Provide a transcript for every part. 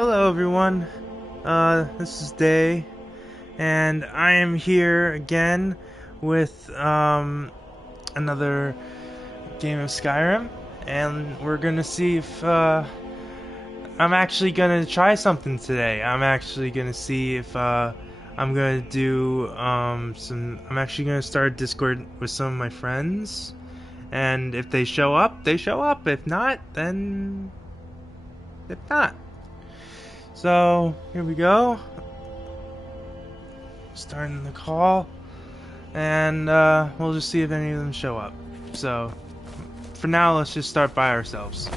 Hello everyone, this is Day, and I am here again with another game of Skyrim, and we're gonna see if I'm actually gonna try something today. I'm actually gonna see if I'm gonna do I'm actually gonna start Discord with some of my friends, and if they show up, they show up. If not, then if not. So, here we go. Starting the call. And we'll just see if any of them show up. So, for now, let's just start by ourselves.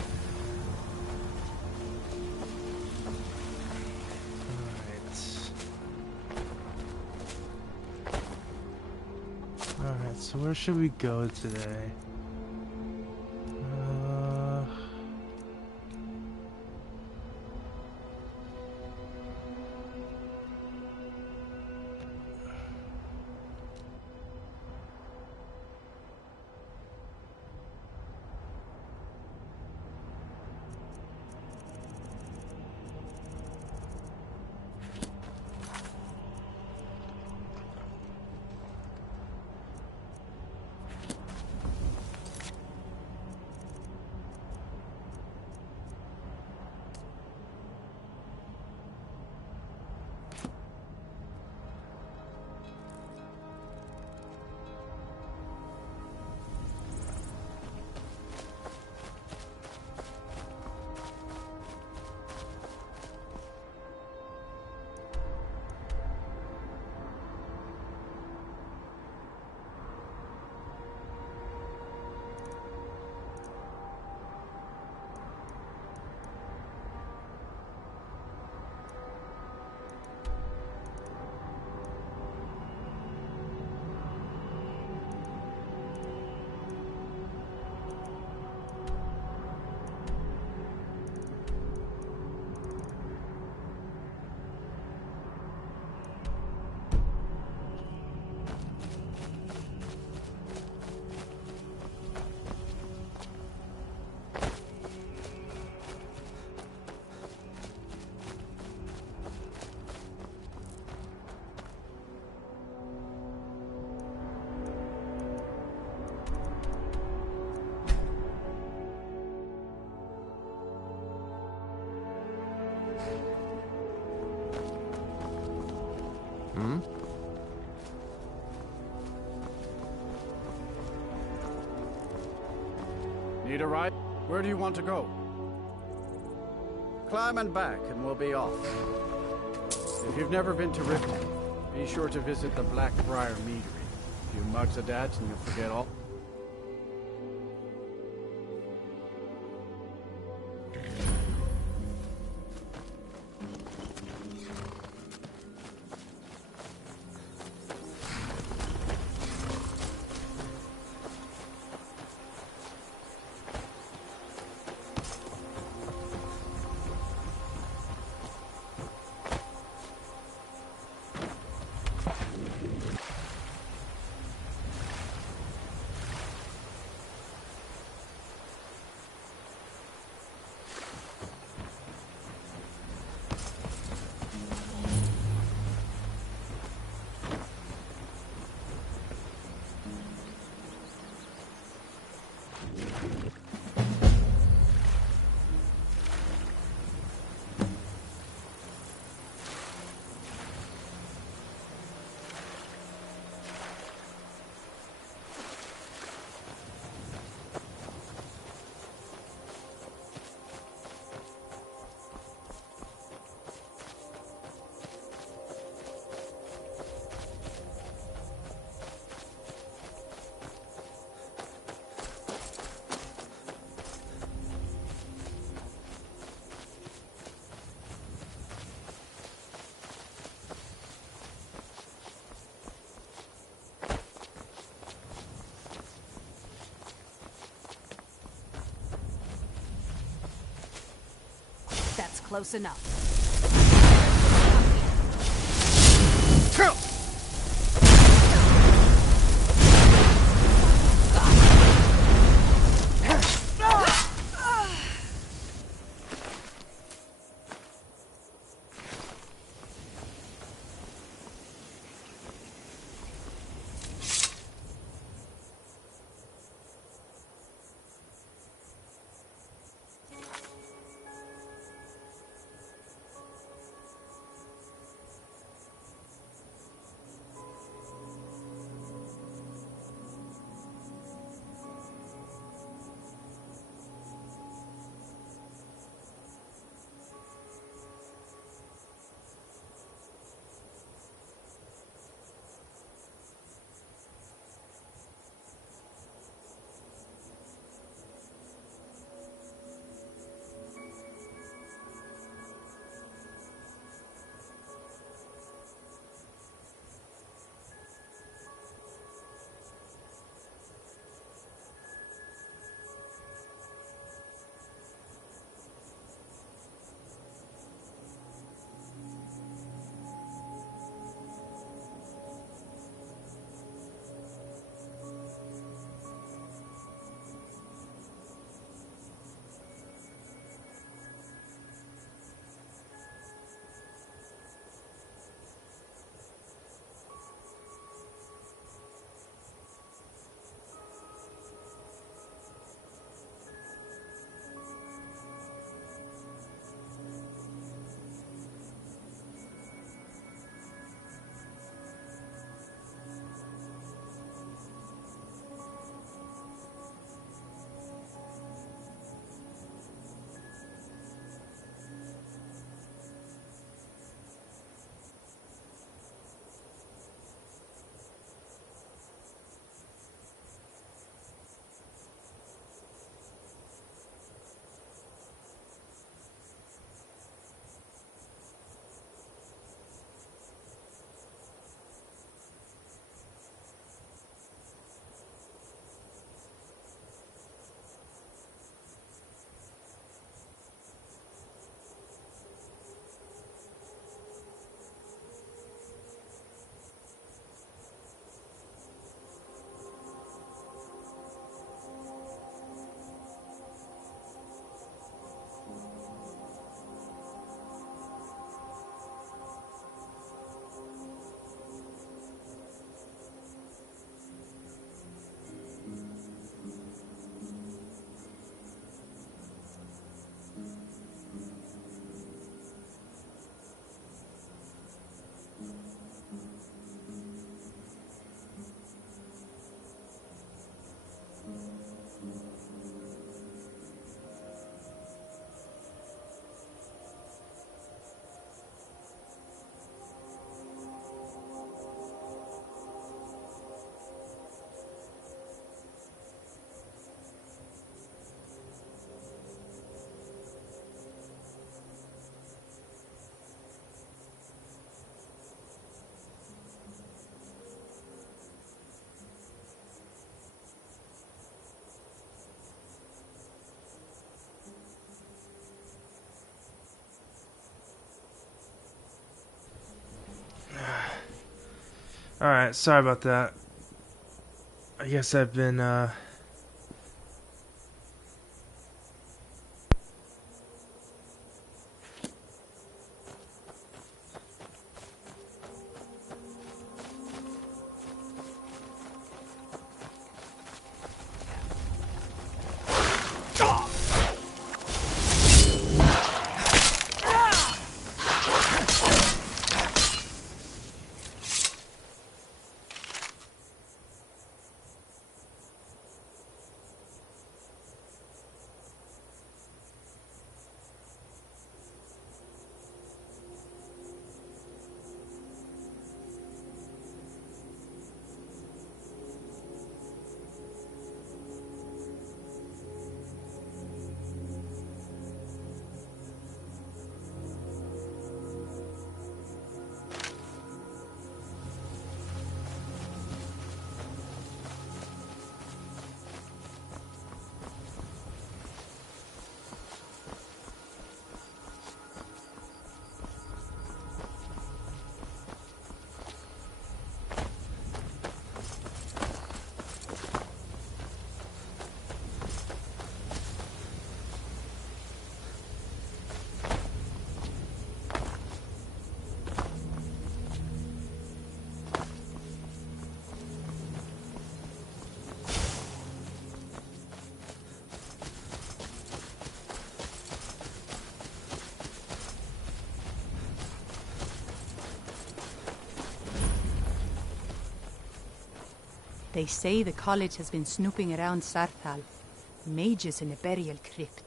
Alright, so where should we go today? Need a ride? Where do you want to go? Climb and back and we'll be off. If you've never been to Riften, be sure to visit the Blackbriar Meadery. A few mugs of that and you'll forget all. That's close enough. Alright, sorry about that. I guess I've been, They say the college has been snooping around Sarthal. Mages in a burial crypt.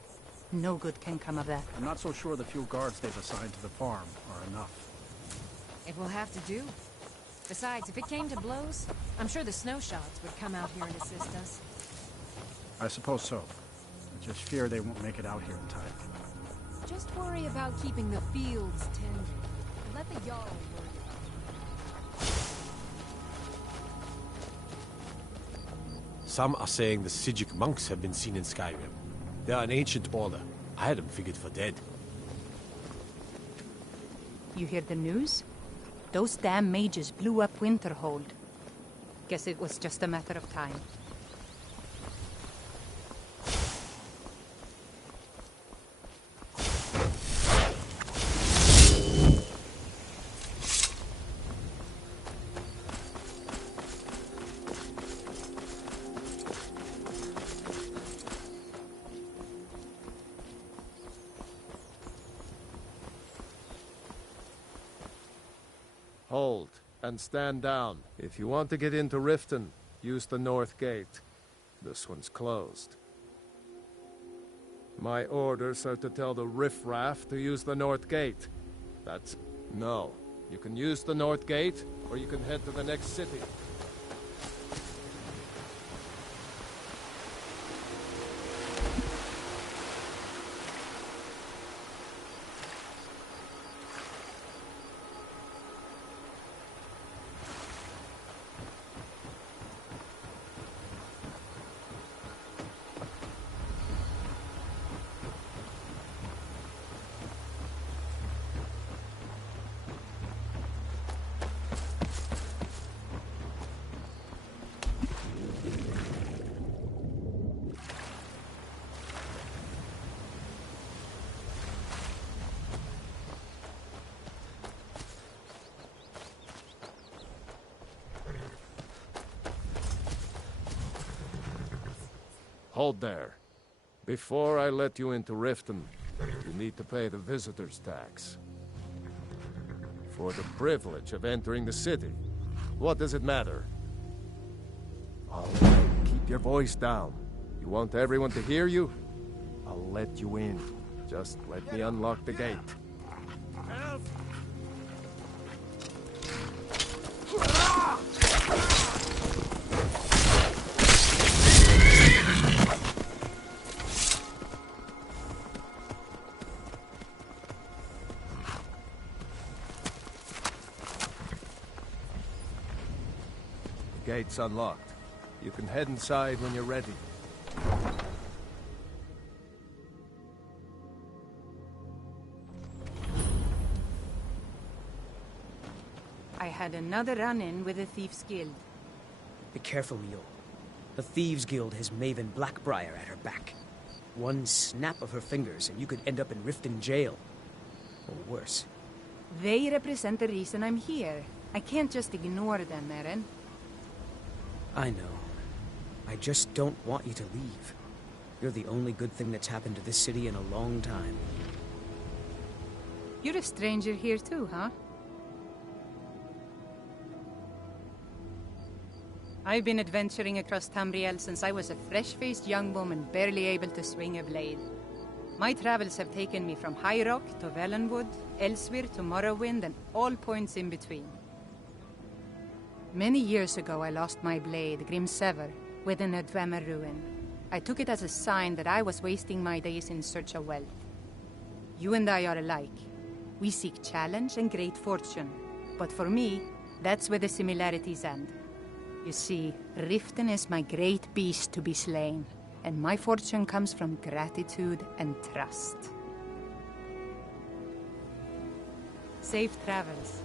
No good can come of that. I'm not so sure the few guards they've assigned to the farm are enough. It will have to do. Besides, if it came to blows, I'm sure the snowshots would come out here and assist us. I suppose so. I just fear they won't make it out here in time. Just worry about keeping the fields tender. Let the Jarl worry. Some are saying the Sijic monks have been seen in Skyrim. They are an ancient order. I had them figured for dead. You hear the news? Those damn mages blew up Winterhold. Guess it was just a matter of time. Hold, and stand down. If you want to get into Riften, use the north gate. This one's closed. My orders are to tell the riffraff to use the north gate. That's... no. You can use the north gate, or you can head to the next city. Hold there. Before I let you into Riften, you need to pay the visitor's tax. For the privilege of entering the city. What does it matter? All right, keep your voice down. You want everyone to hear you? I'll let you in. Just let me unlock the gate. Help! Gate's unlocked. You can head inside when you're ready. I had another run-in with the Thieves' Guild. Be careful, Mule. The Thieves Guild has Maven Blackbriar at her back. One snap of her fingers and you could end up in Riften jail. Or worse. They represent the reason I'm here. I can't just ignore them, Eren. I know. I just don't want you to leave. You're the only good thing that's happened to this city in a long time. You're a stranger here too, huh? I've been adventuring across Tamriel since I was a fresh-faced young woman barely able to swing a blade. My travels have taken me from High Rock to Valenwood, Elsewhere to Morrowind, and all points in between. Many years ago I lost my blade, Grimsever, within a Dwemer ruin. I took it as a sign that I was wasting my days in search of wealth. You and I are alike. We seek challenge and great fortune. But for me, that's where the similarities end. You see, Riften is my great beast to be slain, and my fortune comes from gratitude and trust. Safe travels.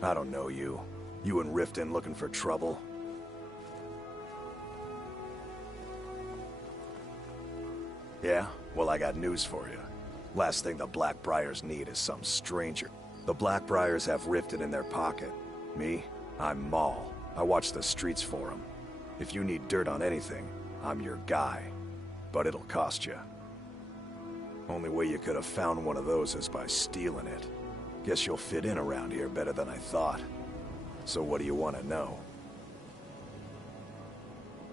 I don't know you. You in Riften looking for trouble? Yeah? Well, I got news for you. Last thing the Blackbriars need is some stranger. The Blackbriars have Riften in their pocket. Me? I'm Maul. I watch the streets for them. If you need dirt on anything, I'm your guy. But it'll cost you. Only way you could have found one of those is by stealing it. Guess you'll fit in around here better than I thought. So what do you want to know?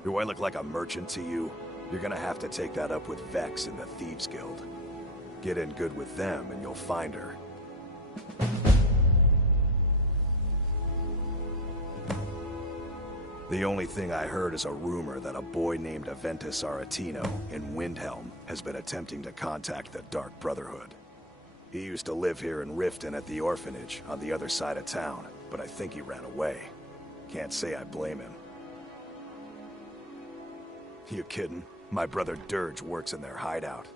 Do I look like a merchant to you? You're gonna have to take that up with Vex in the Thieves Guild. Get in good with them and you'll find her. The only thing I heard is a rumor that a boy named Aventus Aretino in Windhelm has been attempting to contact the Dark Brotherhood. He used to live here in Riften at the orphanage on the other side of town, but I think he ran away. Can't say I blame him. You kidding? My brother Dirge works in their hideout.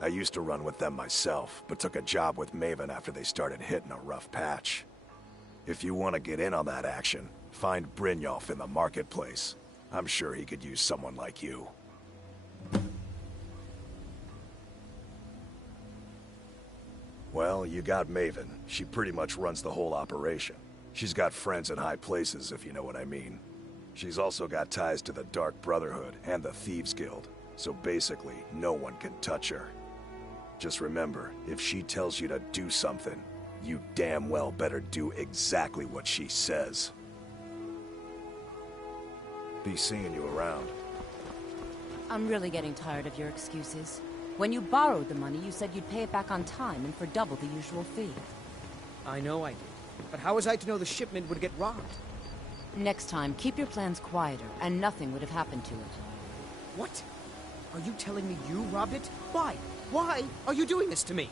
I used to run with them myself, but took a job with Maven after they started hitting a rough patch. If you want to get in on that action, find Brynjolf in the marketplace. I'm sure he could use someone like you. Well, you got Maven. She pretty much runs the whole operation. She's got friends in high places, if you know what I mean. She's also got ties to the Dark Brotherhood and the Thieves Guild, so basically, no one can touch her. Just remember, if she tells you to do something, you damn well better do exactly what she says. Be seeing you around. I'm really getting tired of your excuses. When you borrowed the money, you said you'd pay it back on time and for double the usual fee. I know I did. But how was I to know the shipment would get robbed? Next time, keep your plans quieter, and nothing would have happened to it. What? Are you telling me you robbed it? Why? Why are you doing this to me?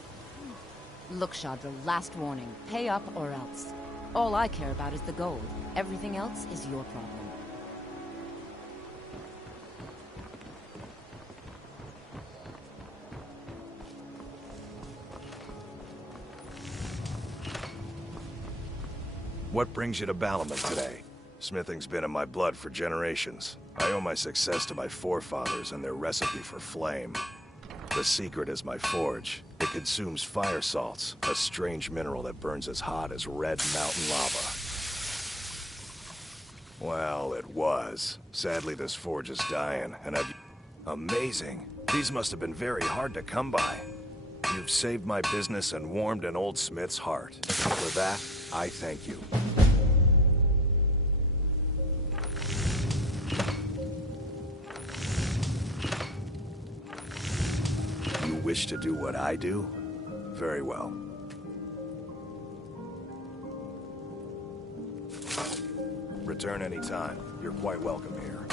Look, Shadra, last warning. Pay up or else. All I care about is the gold. Everything else is your problem. What brings you to Balaman today? Smithing's been in my blood for generations. I owe my success to my forefathers and their recipe for flame. The secret is my forge. It consumes fire salts, a strange mineral that burns as hot as red mountain lava. Well, it was. Sadly, this forge is dying, and I've... Amazing. These must have been very hard to come by. You've saved my business and warmed an old smith's heart. For that, I thank you. You wish to do what I do? Very well. Return anytime. You're quite welcome here.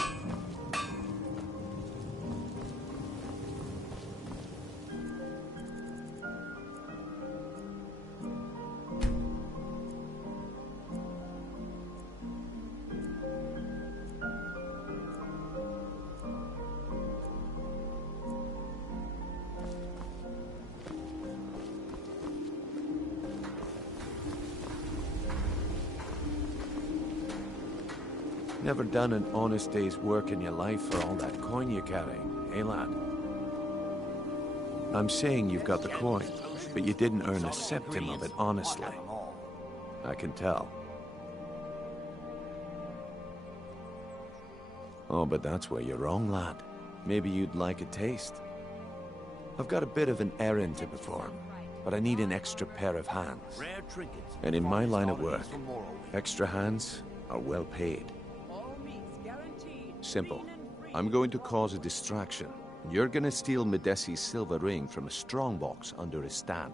Never done an honest day's work in your life for all that coin you carry, eh, lad? I'm saying you've got the coin, but you didn't earn a septim of it honestly. I can tell. Oh, but that's where you're wrong, lad. Maybe you'd like a taste. I've got a bit of an errand to perform, but I need an extra pair of hands. And in my line of work, extra hands are well paid. Simple. I'm going to cause a distraction. You're gonna steal Medesi's silver ring from a strongbox under his stand.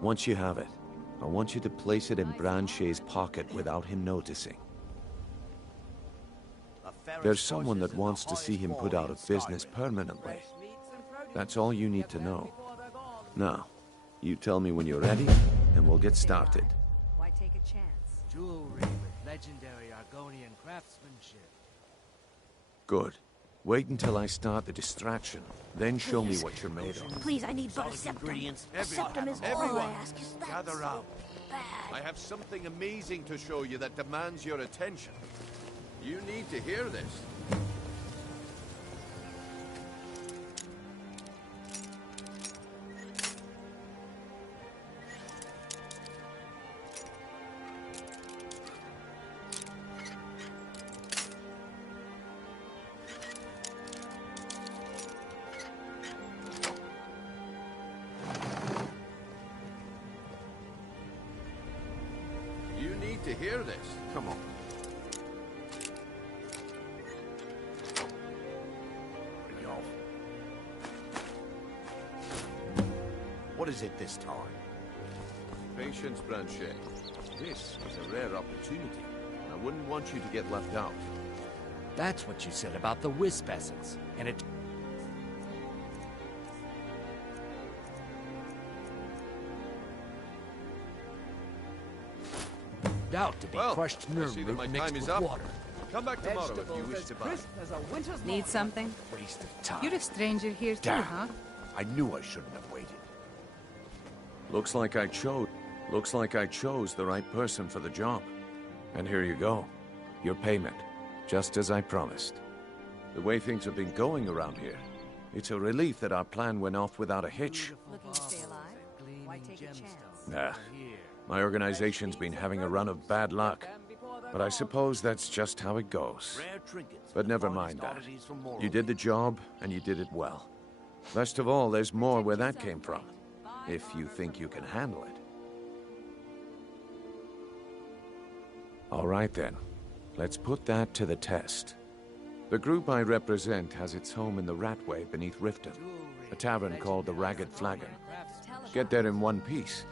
Once you have it, I want you to place it in Branche's pocket without him noticing. There's someone that wants to see him put out of business permanently. That's all you need to know. Now, you tell me when you're ready, and we'll get started. Why take a chance? Jewelry with legendary Argonian craftsmanship. Good. Wait until I start the distraction, then show me what you're made of. Please, I need but a septum. A septum is all I ask. Is that Gather round. bad? I have something amazing to show you that demands your attention. You need to hear this. You need to hear this. Come on. What is it this time? Patience, Branche. This is a rare opportunity. I wouldn't want you to get left out. That's what you said about the wisp essence, and it... Doubt to be crushed I see that my nerdroot time mixed is with up. water. Come back tomorrow if you wish to buy. Need something? Waste of time. You're a stranger here too, Damn. huh? I knew I shouldn't have waited. Looks like I chose the right person for the job. And here you go. Your payment. Just as I promised. The way things have been going around here, it's a relief that our plan went off without a hitch. Looking to stay alive? Why take a chance? Nah. My organization's been having a run of bad luck. But I suppose that's just how it goes. But never mind that. You did the job, and you did it well. Best of all, there's more where that came from. If you think you can handle it. All right then. Let's put that to the test. The group I represent has its home in the Ratway beneath Riften, a tavern called the Ragged Flagon. Get there in one piece,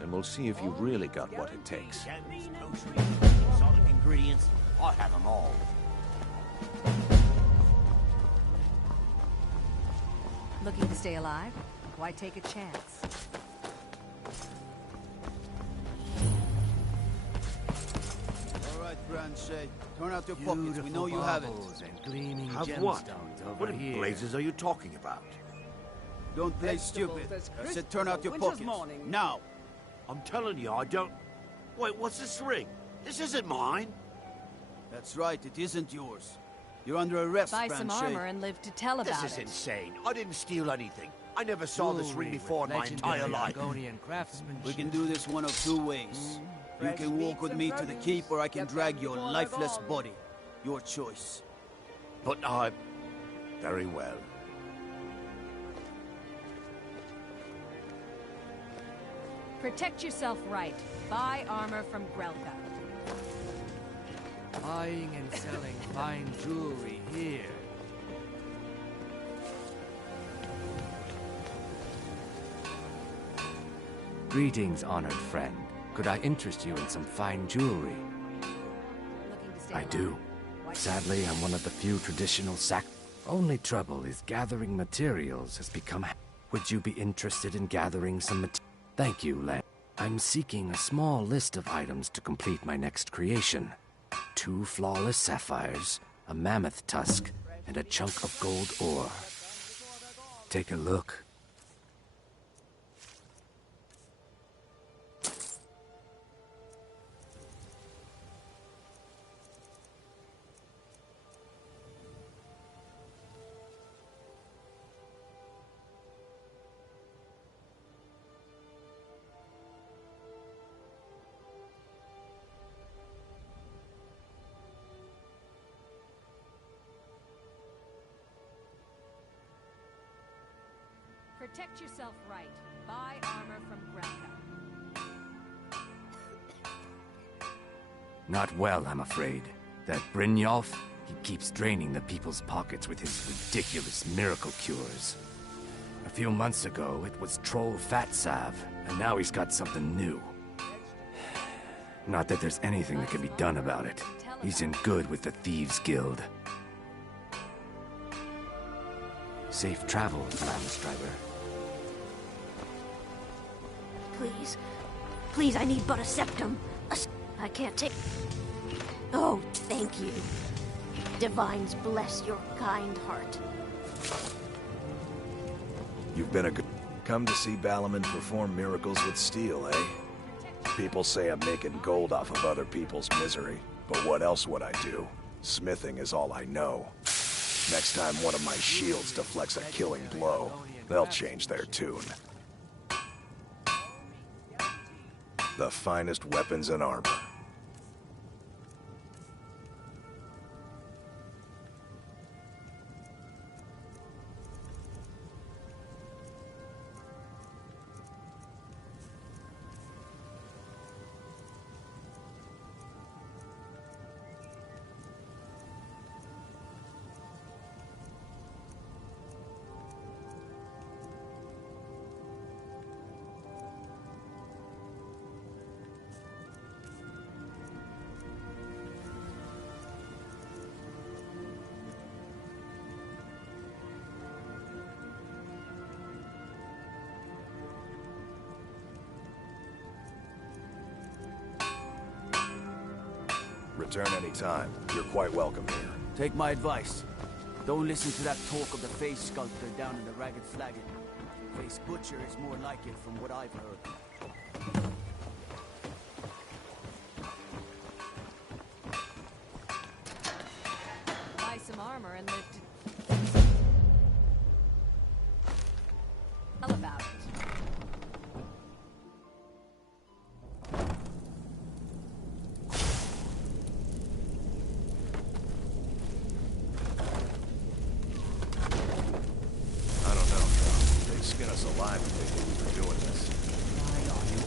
and we'll see if you've really got what it takes. Exotic ingredients, I have them all. Looking to stay alive? Why take a chance? All right, Branche. Turn out your pockets. We know you have it. And gleaming Have gemstones what? over What in here. blazes are you talking about? Don't play stupid. I said turn out your pockets. Now. I'm telling you, I don't... Wait, what's this ring? This isn't mine. That's right. It isn't yours. You're under arrest, Buy Branche. some armor and live to tell about This is it. insane. I didn't steal anything. I never saw this ring Jewelry before in with my entire legendary life. Argonian craftsmanship. We can do this one of two ways. You can walk with me to the keep, or I can drag your lifeless body. Your choice. But I... Very well. Protect yourself right. Buy armor from Grelka. Buying and selling fine jewelry here. Greetings, honored friend. Could I interest you in some fine jewelry? Looking to stay I alive? do. Why Sadly, I'm one of the few traditional Only trouble is gathering materials has become... Would you be interested in gathering some Thank you, Len. I'm seeking a small list of items to complete my next creation. 2 flawless sapphires, a mammoth tusk, and a chunk of gold ore. Take a look. Protect yourself right. Buy armor from Grandpa. Not well, I'm afraid. That Brynjolf, he keeps draining the people's pockets with his ridiculous miracle cures. A few months ago, it was Troll Fat Sav, and now he's got something new. Not that there's anything that can be done about it. He's in good with the Thieves Guild. Safe travels, Landstrider. Please. Please, I need but a septum. I can't take... Oh, thank you. Divines bless your kind heart. You've been a good... Come to see Balaman perform miracles with steel, eh? People say I'm making gold off of other people's misery, but what else would I do? Smithing is all I know. Next time one of my shields deflects a killing blow, they'll change their tune. The finest weapons and armor. Return anytime. You're quite welcome here. Take my advice. Don't listen to that talk of the face sculptor down in the Ragged Flagon. Face butcher is more like it from what I've heard. Buy some armor and live to... Tell about it. Skin us alive if they think we're doing this. Why are you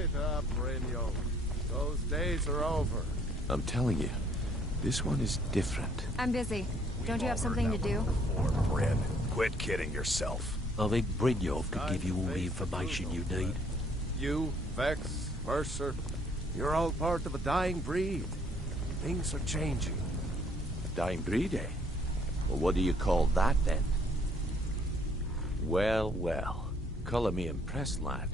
it up, Brynjo. Those days are over. I'm telling you, this one is different. I'm busy. Don't you have something to do? Or Bryn, quit kidding yourself. I think Brynjolf could give you all the information you need. You, Vex, Mercer, you're all part of a dying breed. Things are changing. Dying breed, eh? Well, what do you call that, then? Well, well. Color me impressed, lad.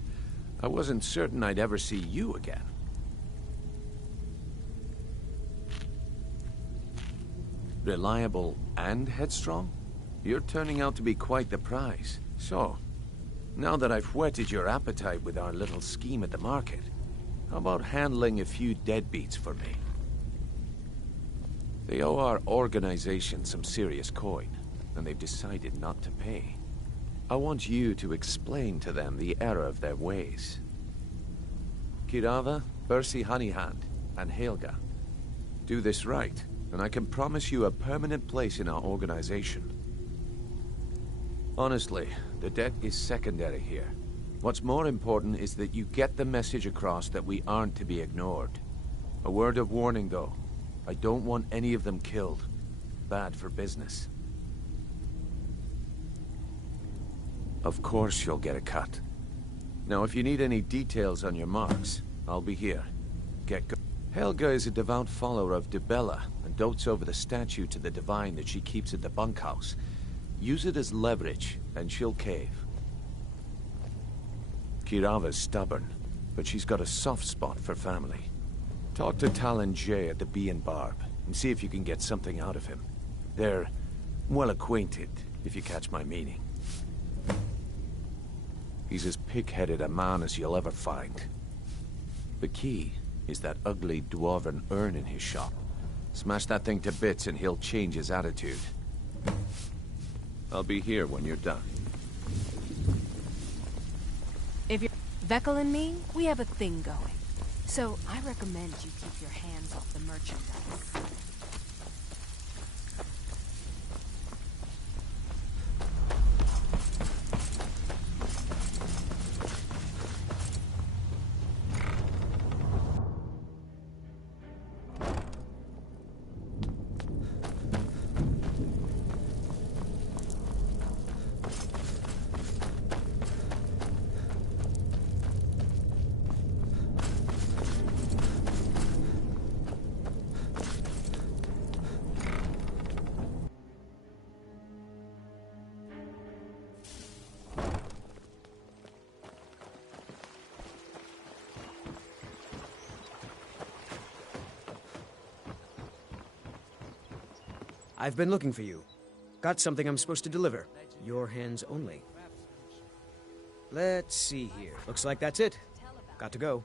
I wasn't certain I'd ever see you again. Reliable and headstrong? You're turning out to be quite the prize. So, now that I've whetted your appetite with our little scheme at the market, how about handling a few deadbeats for me? They owe our organization some serious coin, and they've decided not to pay. I want you to explain to them the error of their ways. Kirava, Bersi Honeyhand, and Helga. Do this right, and I can promise you a permanent place in our organization. Honestly, the debt is secondary here. What's more important is that you get the message across that we aren't to be ignored. A word of warning, though. I don't want any of them killed. Bad for business. Of course you'll get a cut. Now, if you need any details on your marks, I'll be here. Get go. Helga is a devout follower of Dibella and dotes over the statue to the divine that she keeps at the bunkhouse. Use it as leverage, and she'll cave. Kirava's stubborn, but she's got a soft spot for family. Talk to Talon Jay at the Bee and Barb, and see if you can get something out of him. They're well acquainted, if you catch my meaning. He's as pig-headed a man as you'll ever find. The key is that ugly dwarven urn in his shop. Smash that thing to bits and he'll change his attitude. I'll be here when you're done. If you're Vekel and me, we have a thing going. So I recommend you keep your hands off the merchandise. I've been looking for you. Got something I'm supposed to deliver. Your hands only. Let's see here. Looks like that's it. Got to go.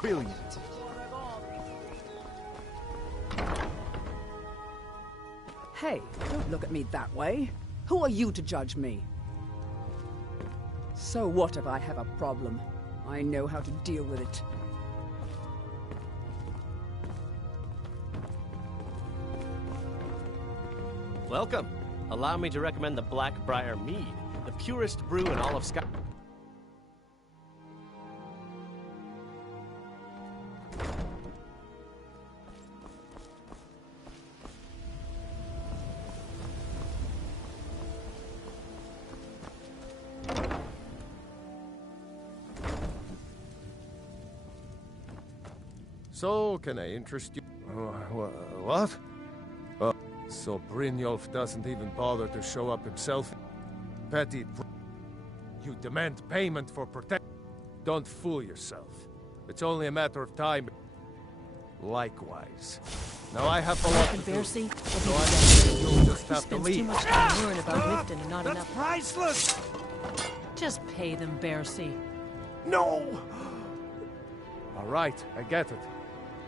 Brilliant. Hey, don't look at me that way. Who are you to judge me? So what if I have a problem? I know how to deal with it. Welcome. Allow me to recommend the Blackbriar Mead, the purest brew in all of Sky. So, can I interest you? What? So Brynjolf doesn't even bother to show up himself? Petty You demand payment for protection? Don't fool yourself. It's only a matter of time. Likewise. Now I have a lot to do. Bercy, So I think you'll just have to spends leave. too much time worrying about Riften and not That's enough. priceless! Just pay them, Bercy. No! All right, I get it.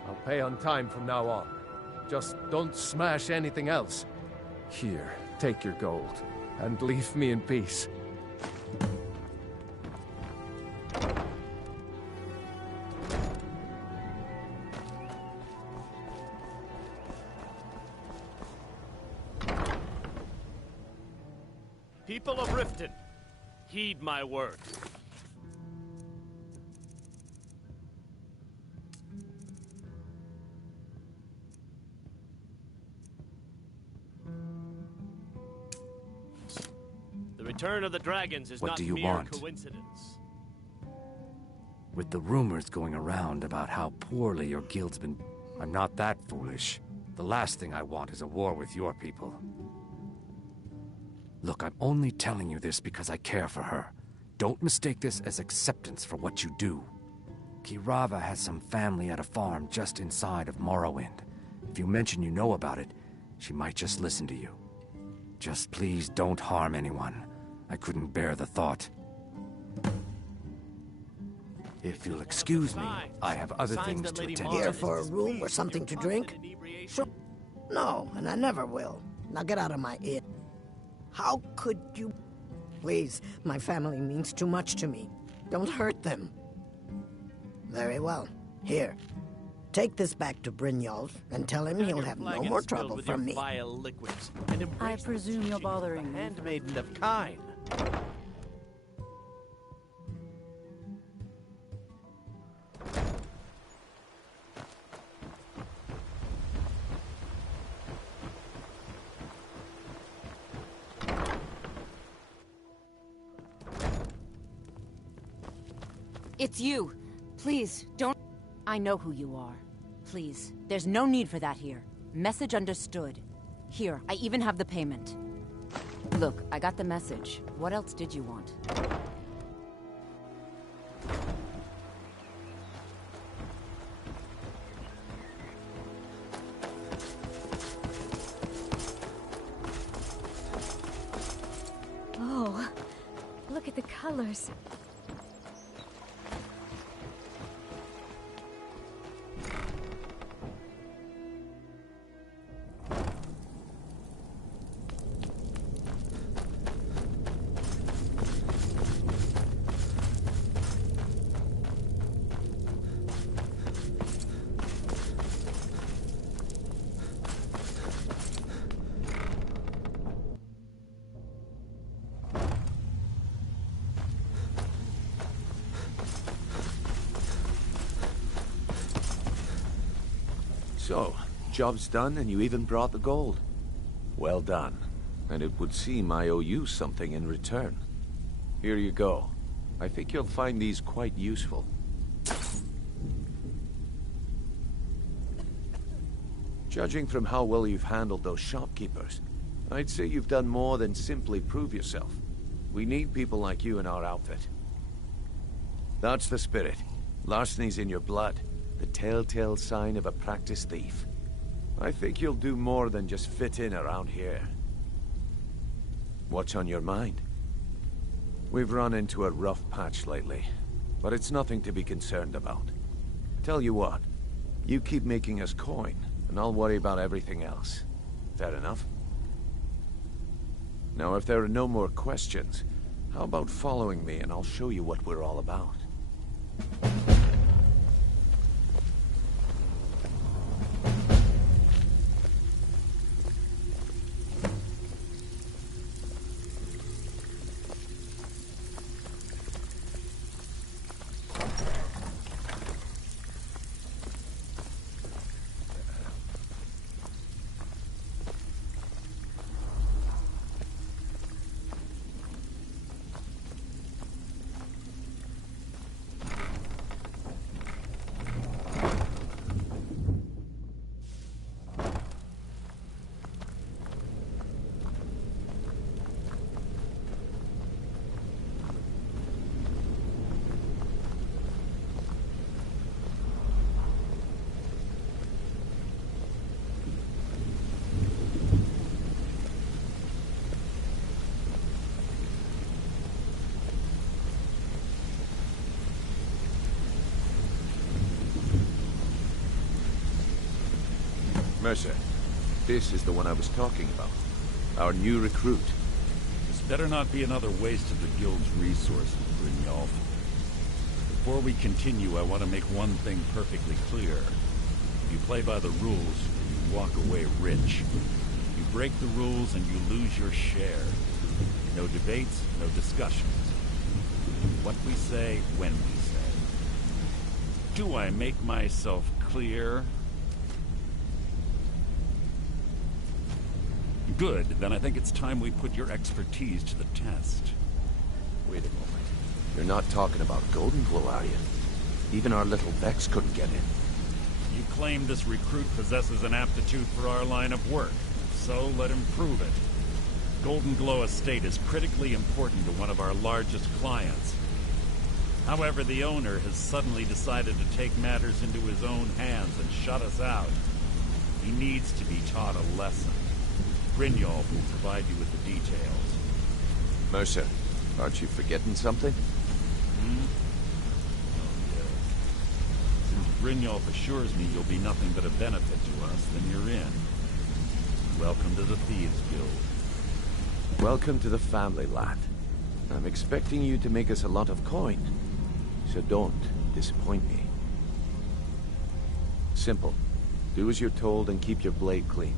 I'll pay on time from now on. Just don't smash anything else. Here, take your gold, and leave me in peace. People of Riften, heed my word. The return of the dragons is What not do you mere want? coincidence. With the rumors going around about how poorly your guild's been, I'm not that foolish. The last thing I want is a war with your people. Look, I'm only telling you this because I care for her. Don't mistake this as acceptance for what you do. Kirava has some family at a farm just inside of Morrowind. If you mention you know about it, she might just listen to you. Just please don't harm anyone. I couldn't bear the thought. If you'll excuse me, I have other things to attend Here to. for a room or something to drink? Sure. No, and I never will. Now get out of my ear. How could you... Please, my family means too much to me. Don't hurt them. Very well. Here. Take this back to Brynjolf and tell him he'll have no more trouble from me. Vile liquids, and I presume you're bothering me. handmaiden of Kine. It's you. Please, don't... I know who you are. Please, there's no need for that here. Message understood. Here, I even have the payment. Look, I got the message. What else did you want? Oh, look at the colors. So, job's done and you even brought the gold. Well done. And it would seem I owe you something in return. Here you go. I think you'll find these quite useful. Judging from how well you've handled those shopkeepers, I'd say you've done more than simply prove yourself. We need people like you in our outfit. That's the spirit. Larceny's in your blood. The telltale sign of a practiced thief. I think you'll do more than just fit in around here. What's on your mind? We've run into a rough patch lately, but it's nothing to be concerned about. Tell you what, you keep making us coin, and I'll worry about everything else. Fair enough? Now, if there are no more questions, how about following me and I'll show you what we're all about? Mercer, this is the one I was talking about. Our new recruit. This better not be another waste of the Guild's resources, Brynjolf. Before we continue, I want to make one thing perfectly clear. You play by the rules, you walk away rich. You break the rules and you lose your share. No debates, no discussions. What we say, when we say. Do I make myself clear? Good, then I think it's time we put your expertise to the test. Wait a moment. You're not talking about Golden Glow, are you? Even our little Vex couldn't get in. You claim this recruit possesses an aptitude for our line of work. So let him prove it. Golden Glow Estate is critically important to one of our largest clients. However, the owner has suddenly decided to take matters into his own hands and shut us out. He needs to be taught a lesson. Brynjolf will provide you with the details. Mercer, aren't you forgetting something? Hmm? Oh, yes. Since Brynjolf assures me you'll be nothing but a benefit to us, then you're in. Welcome to the Thieves Guild. Welcome to the family, lad. I'm expecting you to make us a lot of coin. So don't disappoint me. Simple. Do as you're told and keep your blade clean.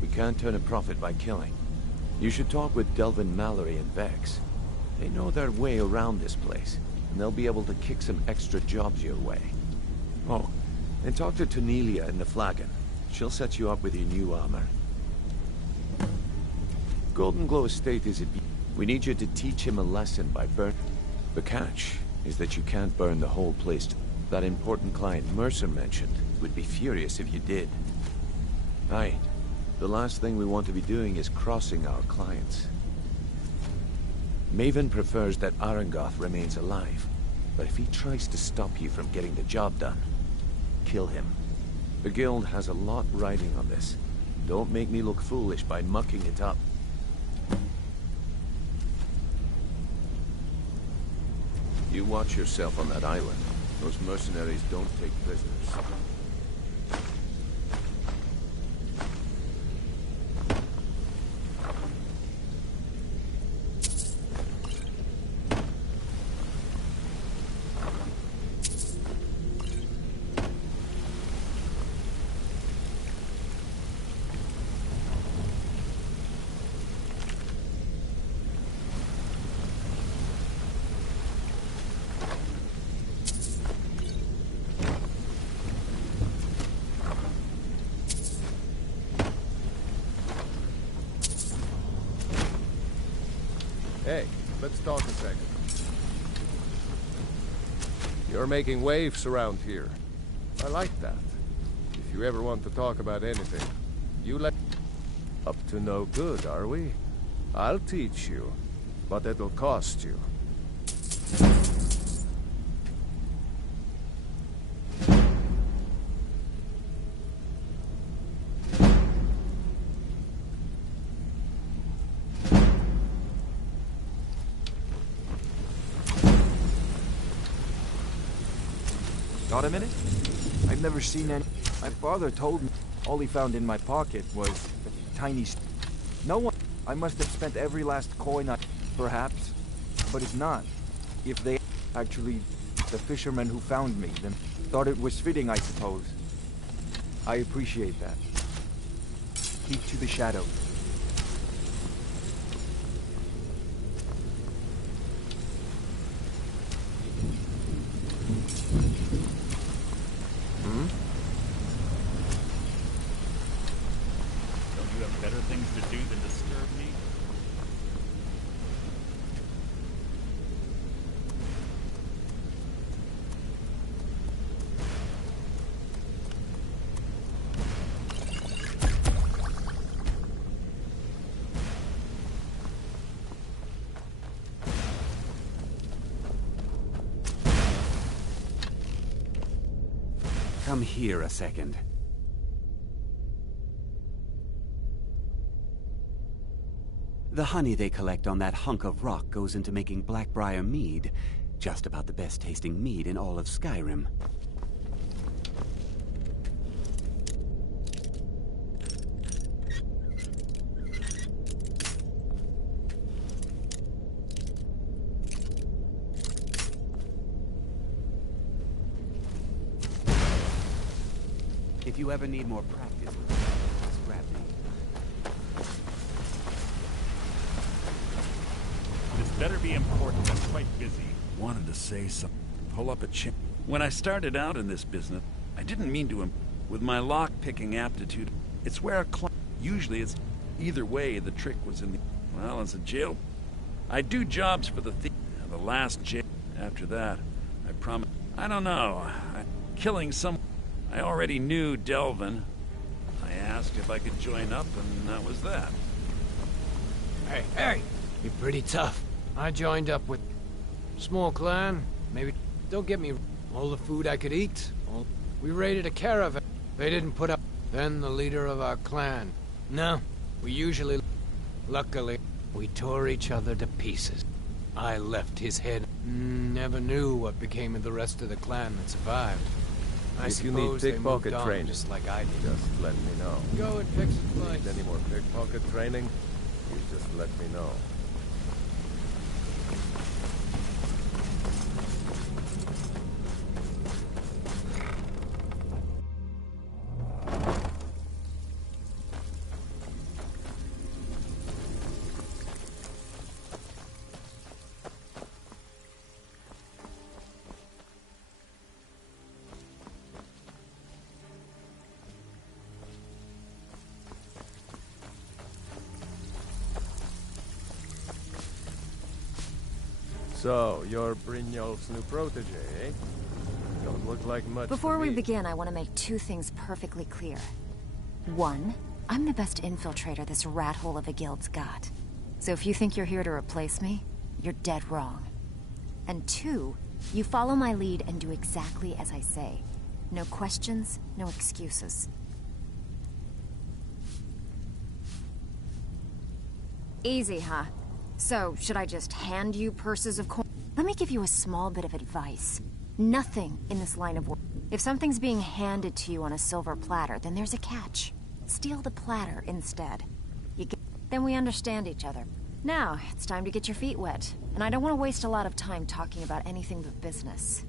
We can't turn a profit by killing. You should talk with Delvin Mallory and Vex. They know their way around this place, and they'll be able to kick some extra jobs your way. Oh, and talk to Tonelia in the Flagon. She'll set you up with your new armor. Golden Glow Estate is we need you to teach him a lesson by burn. The catch is that you can't burn the whole place. That important client Mercer mentioned would be furious if you did. Aye. The last thing we want to be doing is crossing our clients. Maven prefers that Arangoth remains alive, but if he tries to stop you from getting the job done, kill him. The Guild has a lot riding on this. Don't make me look foolish by mucking it up. You watch yourself on that island. Those mercenaries don't take prisoners. Hey, let's talk a second. You're making waves around here. I like that. If you ever want to talk about anything, you let... Up to no good, are we? I'll teach you, but it'll cost you. Got a minute? I've never seen any. My father told me all he found in my pocket was a tiny... No one... I must have spent every last coin I... Perhaps. But if not, if they actually... The fisherman who found me, then thought it was fitting, I suppose. I appreciate that. Keep to the shadows. Don't you have better things to do than disturb me? Come here a second. The honey they collect on that hunk of rock goes into making Blackbriar mead. Just about the best tasting mead in all of Skyrim. If you ever need more practice with it, just grab me. This better be important. I'm quite busy. Wanted to say something. Pull up a chin. When I started out in this business, I didn't mean to with my lock-picking aptitude. It's where a usually it's either way. The trick was in the as a jail. I do jobs for the thief. The last jail. After that, I promise. I don't know. Killing some. I already knew Delvin. I asked if I could join up, and that was that. Hey! You're pretty tough. I joined up with... Small clan, maybe... Don't get me... All the food I could eat. We raided a caravan. They didn't put up... Then the leader of our clan. No, we usually... Luckily, we tore each other to pieces. I left his head. Never knew what became of the rest of the clan that survived. If you need pickpocket training, just like I did. Just let me know. Go and fix the place. Need any more pickpocket training? You just let me know. So, you're Brynjolf's new protege, eh? Don't look like much. Before we begin, I want to make two things perfectly clear. One, I'm the best infiltrator this rat hole of a guild's got. So if you think you're here to replace me, you're dead wrong. And two, you follow my lead and do exactly as I say. No questions, no excuses. Easy, huh? So, should I just hand you purses of coin? Let me give you a small bit of advice. Nothing in this line of work. If something's being handed to you on a silver platter, then there's a catch. Steal the platter instead. Then we understand each other. Now, it's time to get your feet wet. And I don't want to waste a lot of time talking about anything but business.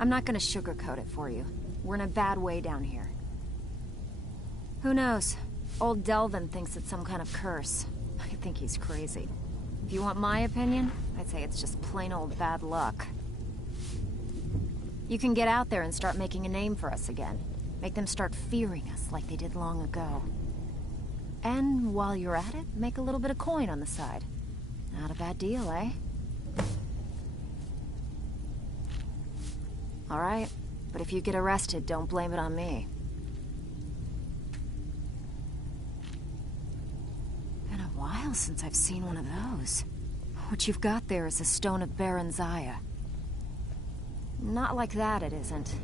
I'm not gonna sugarcoat it for you. We're in a bad way down here. Who knows? Old Delvin thinks it's some kind of curse. I think he's crazy. If you want my opinion, I'd say it's just plain old bad luck. You can get out there and start making a name for us again. Make them start fearing us like they did long ago. And while you're at it, make a little bit of coin on the side. Not a bad deal, eh? All right, but if you get arrested, don't blame it on me. Been a while since I've seen one of those. What you've got there is a stone of Baron Zaya. Not like that, it isn't.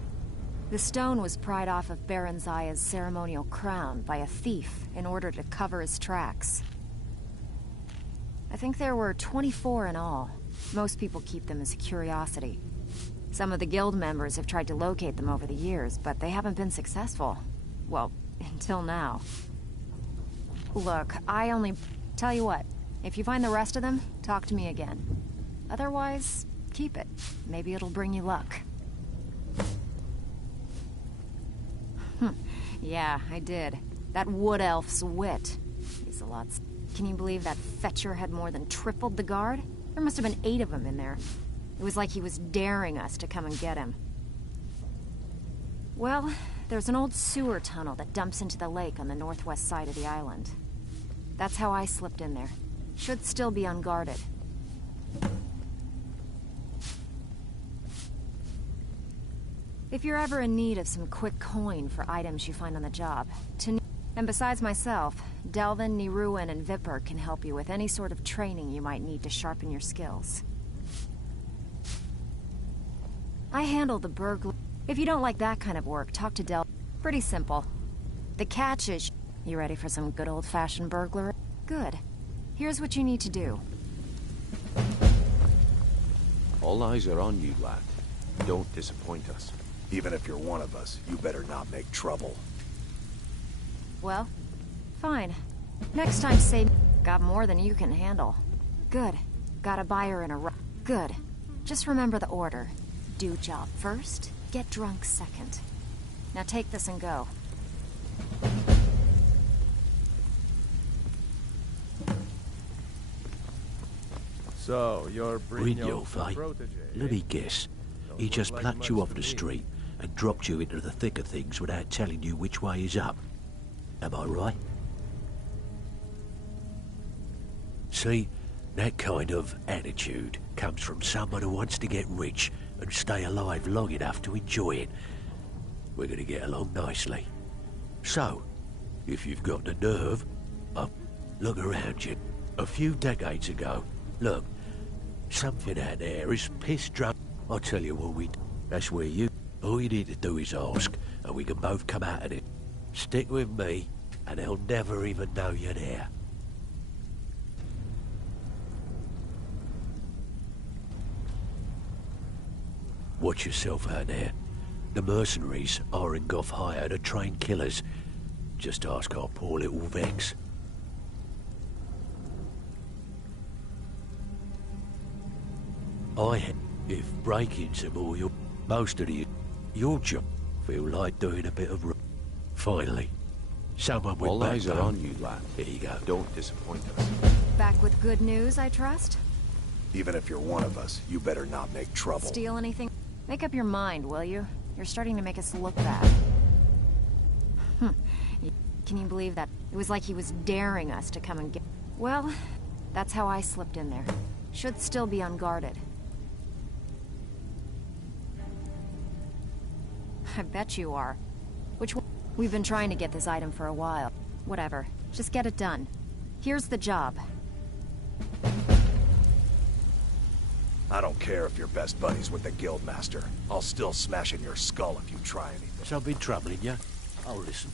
The stone was pried off of Baron Zaya's ceremonial crown by a thief in order to cover his tracks. I think there were 24 in all. Most people keep them as a curiosity. Some of the guild members have tried to locate them over the years, but they haven't been successful. Well, until now. Look, I only... Tell you what, if you find the rest of them, talk to me again. Otherwise, keep it. Maybe it'll bring you luck. Yeah, I did. That wood elf's wit. He's a lot... Can you believe that fetcher had more than tripled the guard? There must have been 8 of them in there. It was like he was daring us to come and get him. Well, there's an old sewer tunnel that dumps into the lake on the northwest side of the island. That's how I slipped in there. Should still be unguarded. If you're ever in need of some quick coin for items you find on the job, and besides myself, Delvin, Niruin, and Vipper can help you with any sort of training you might need to sharpen your skills. I handle the burglar. If you don't like that kind of work, talk to Delvin. Pretty simple. The catch is... You ready for some good old-fashioned burglary? Good. Here's what you need to do. All eyes are on you, lad. Don't disappoint us. Even if you're one of us, you better not make trouble. Well, fine. Next time say... Got more than you can handle. Good. Got a buyer in a rush. Good. Just remember the order. Do job first, get drunk second. Now take this and go. So, you're Brynjolf, protege, Let me guess. He just plucked you off the street and dropped you into the thick of things without telling you which way is up. Am I right? See, that kind of attitude comes from someone who wants to get rich and stay alive long enough to enjoy it. We're gonna get along nicely. So, if you've got the nerve, look around you. A few decades ago, look, something out there is piss drunk. I'll tell you what we do. That's where you... All you need to do is ask, and we can both come out of it. Stick with me, and they'll never even know you're there. Watch yourself out there. The mercenaries are in Goth hire to train killers. Just ask our poor little Vex. If break-ins are more most of your job, feel like doing a bit of... Finally, someone with all eyes are on you, lad. There you go. Don't disappoint us. Back with good news, I trust? Even if you're one of us, you better not make trouble. Steal anything? Make up your mind, will you? You're starting to make us look bad. Can you believe that? It was like he was daring us to come and get... Well, that's how I slipped in there. Should still be unguarded. I bet you are. Which one? We've been trying to get this item for a while. Whatever. Just get it done. Here's the job. I don't care if you're best buddies with the Guildmaster. I'll still smash in your skull if you try anything. Something troubling you? I'll listen.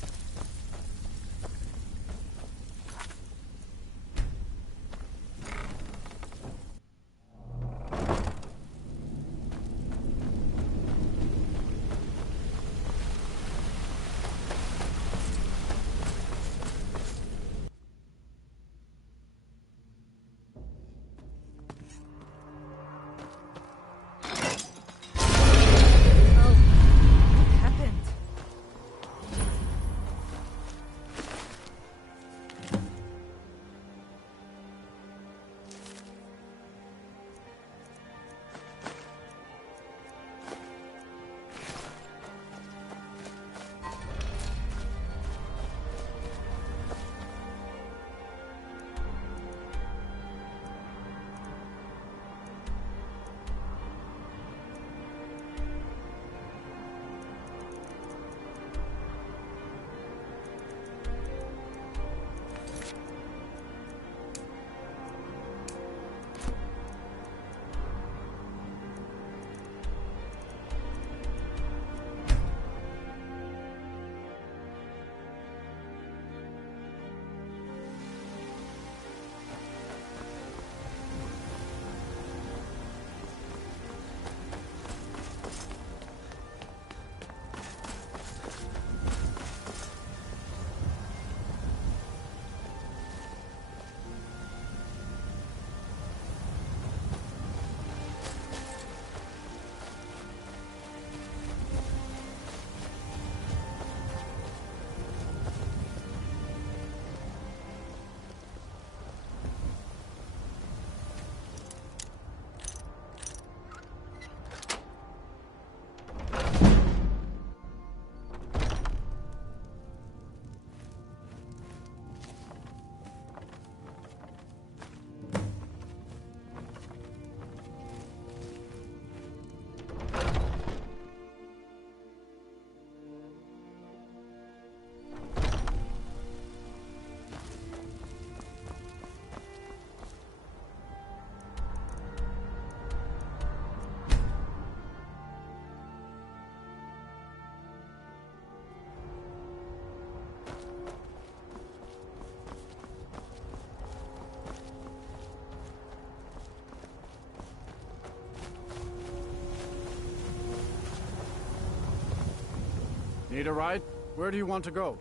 Need a ride? Where do you want to go?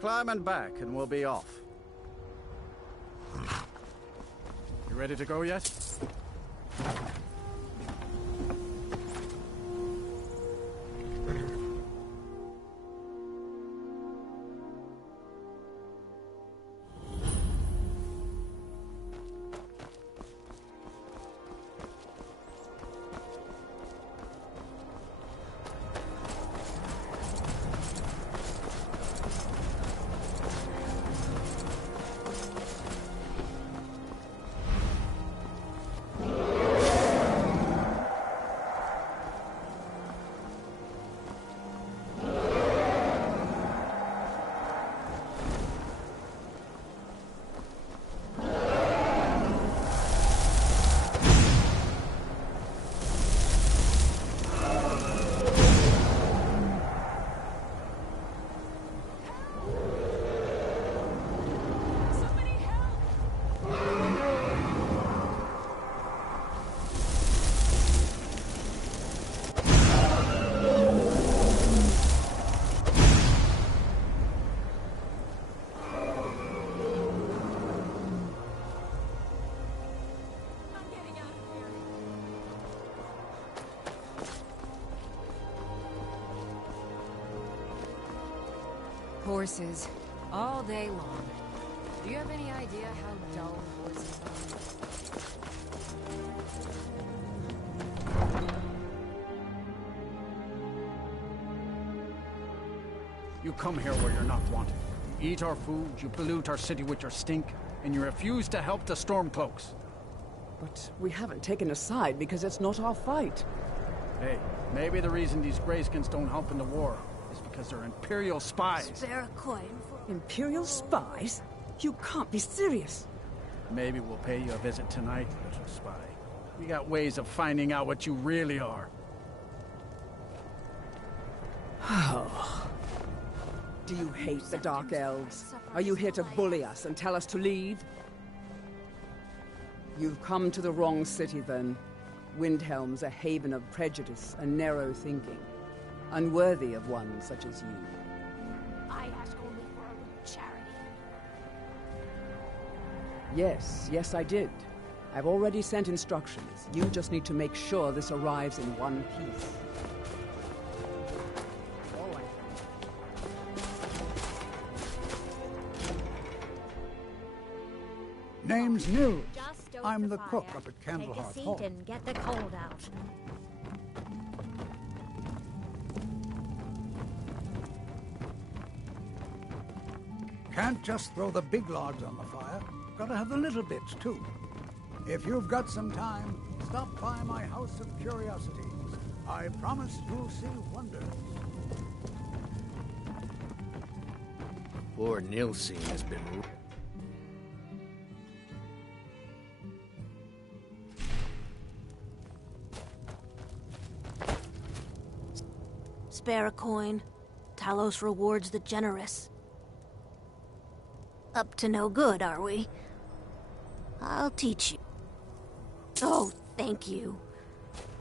Climb and back, and we'll be off. You ready to go yet? Horses. All day long. Do you have any idea how dull horses are? You come here where you're not wanted. You eat our food, you pollute our city with your stink, and you refuse to help the Stormcloaks. But we haven't taken a side because it's not our fight. Hey, maybe the reason these Greyskins don't help in the war is because they're Imperial spies. Spare a coin for... Imperial spies? You can't be serious. Maybe we'll pay you a visit tonight, little spy. We got ways of finding out what you really are. Oh. Do you hate the Dark Elves? Are you here to bully us and tell us to leave? You've come to the wrong city, then. Windhelm's a haven of prejudice and narrow thinking. Unworthy of one such as you. I ask only for a little charity. Yes, I did. I've already sent instructions. You just need to make sure this arrives in one piece. All right. Name's Nils. Just stoke I'm the fire. cook up at Candlehearth Take a seat Hall. and get the cold out. Can't just throw the big logs on the fire. Gotta have the little bits, too. If you've got some time, stop by my House of Curiosities. I promise you'll see wonders. Poor Nilsine has been... Spare a coin. Talos rewards the generous. Up to no good, are we? I'll teach you. Oh, thank you.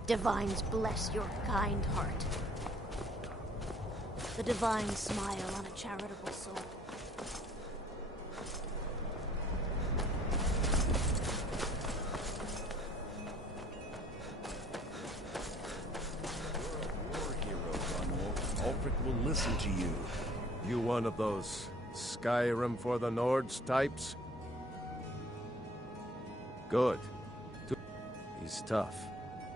Divines bless your kind heart. The divine smile on a charitable soul. Ulfric will listen to you. You one of those Skyrim for the Nords types? Good. He's tough,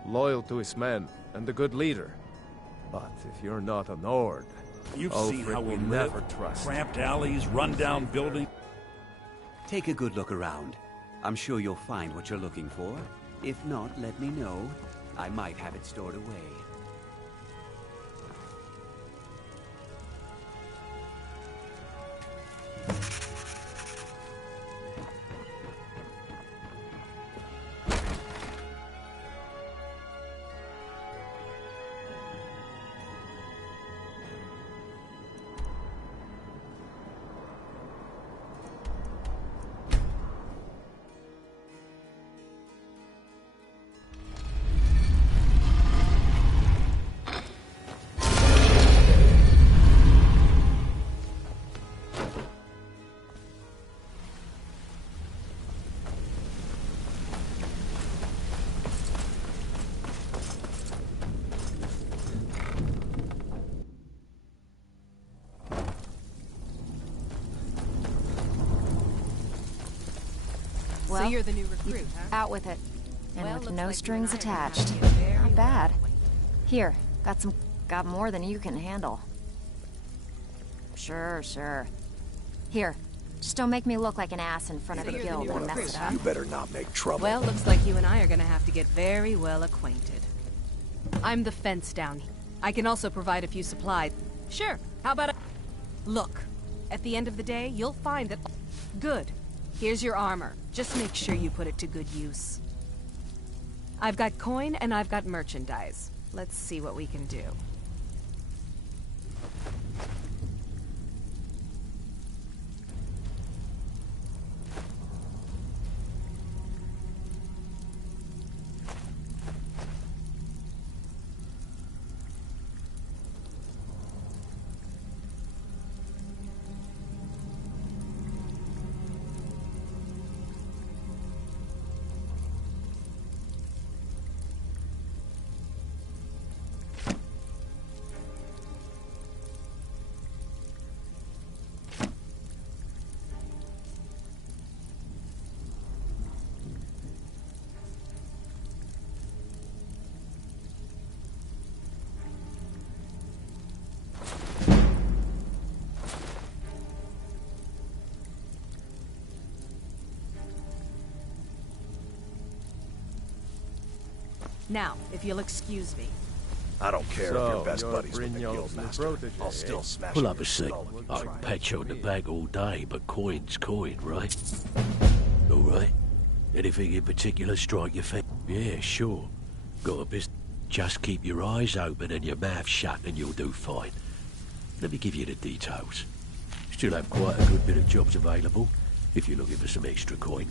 loyal to his men, and a good leader. But if you're not a Nord, You've seen Ulfric how we will live. never trust. Cramped alleys, run-down buildings. Take a good look around. I'm sure you'll find what you're looking for. If not, let me know. I might have it stored away. So you're the new recruit, huh? Out with it. And Well, with looks no like strings you and I are gonna have attached. to get very Not bad. well Here, got more than you can handle. Sure. Here, just don't make me look like an ass in front of the guild and mess it up. You better not make trouble. Well, looks like you and I are gonna have to get very well acquainted. I'm the fence down here. I can also provide a few supplies. Sure, how about a... Look, at the end of the day, you'll find that... Good. Here's your armor. Just make sure you put it to good use. I've got coin and I've got merchandise. Let's see what we can do. Now, if you'll excuse me. I don't care if you're best buddies with the Brynjolf's guild new master. protege, I'll still eh? smash Pull you up a with sec. skull if you I can try. pat you on the back all day, but coin's coin, right? All right. Anything in particular strike your fancy? Yeah, sure. Got a business. Just keep your eyes open and your mouth shut and you'll do fine. Let me give you the details. Still have quite a good bit of jobs available, if you're looking for some extra coin.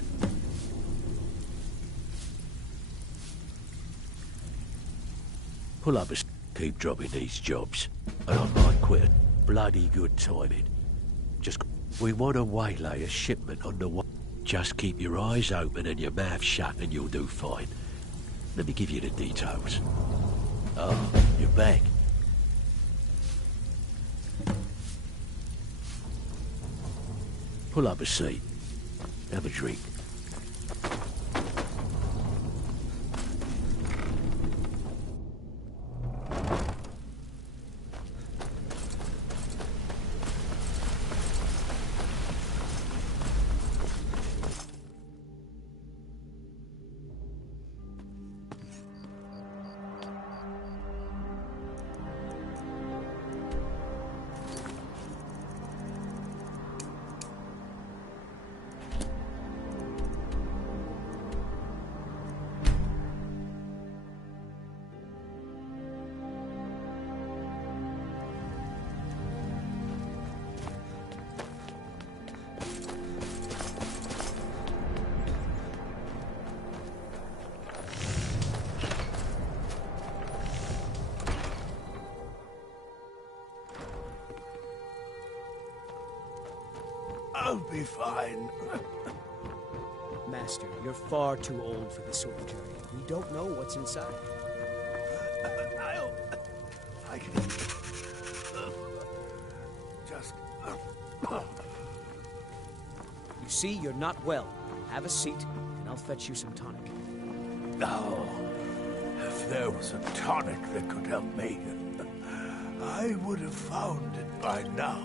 Pull up a keep dropping these jobs, and I might quit. Bloody good timing. We want to waylay a shipment on the way. Just keep your eyes open and your mouth shut and you'll do fine. Let me give you the details. Ah, you're back. Pull up a seat. Have a drink. I'll be fine. Master, you're far too old for this sort of journey. We don't know what's inside. I can... Just... You see, you're not well. Have a seat, and I'll fetch you some tonic. Now, if there was a tonic that could help me, I would have found it by now.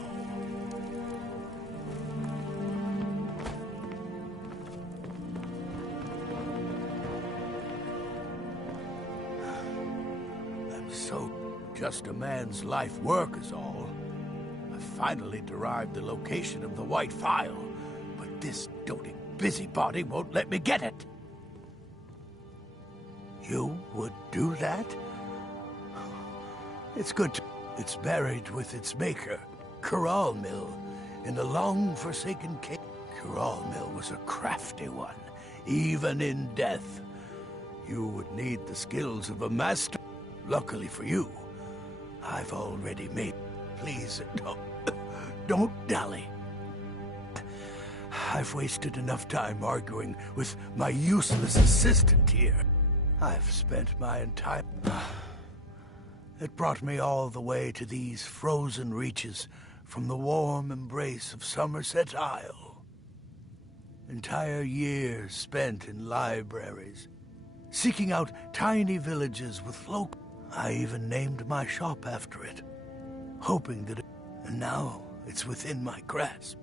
So, just a man's life work is all. I finally derived the location of the White Phial, but this doting busybody won't let me get it. You would do that? It's good to... It's buried with its maker, Corral Mill, in a long-forsaken cave. Corral Mill was a crafty one, even in death. You would need the skills of a master. Luckily for you, I've already made... Please, don't dally. I've wasted enough time arguing with my useless assistant here. I've spent my entire... It brought me all the way to these frozen reaches from the warm embrace of Somerset Isle. Entire years spent in libraries, seeking out tiny villages with local... I even named my shop after it, hoping that and now it's within my grasp.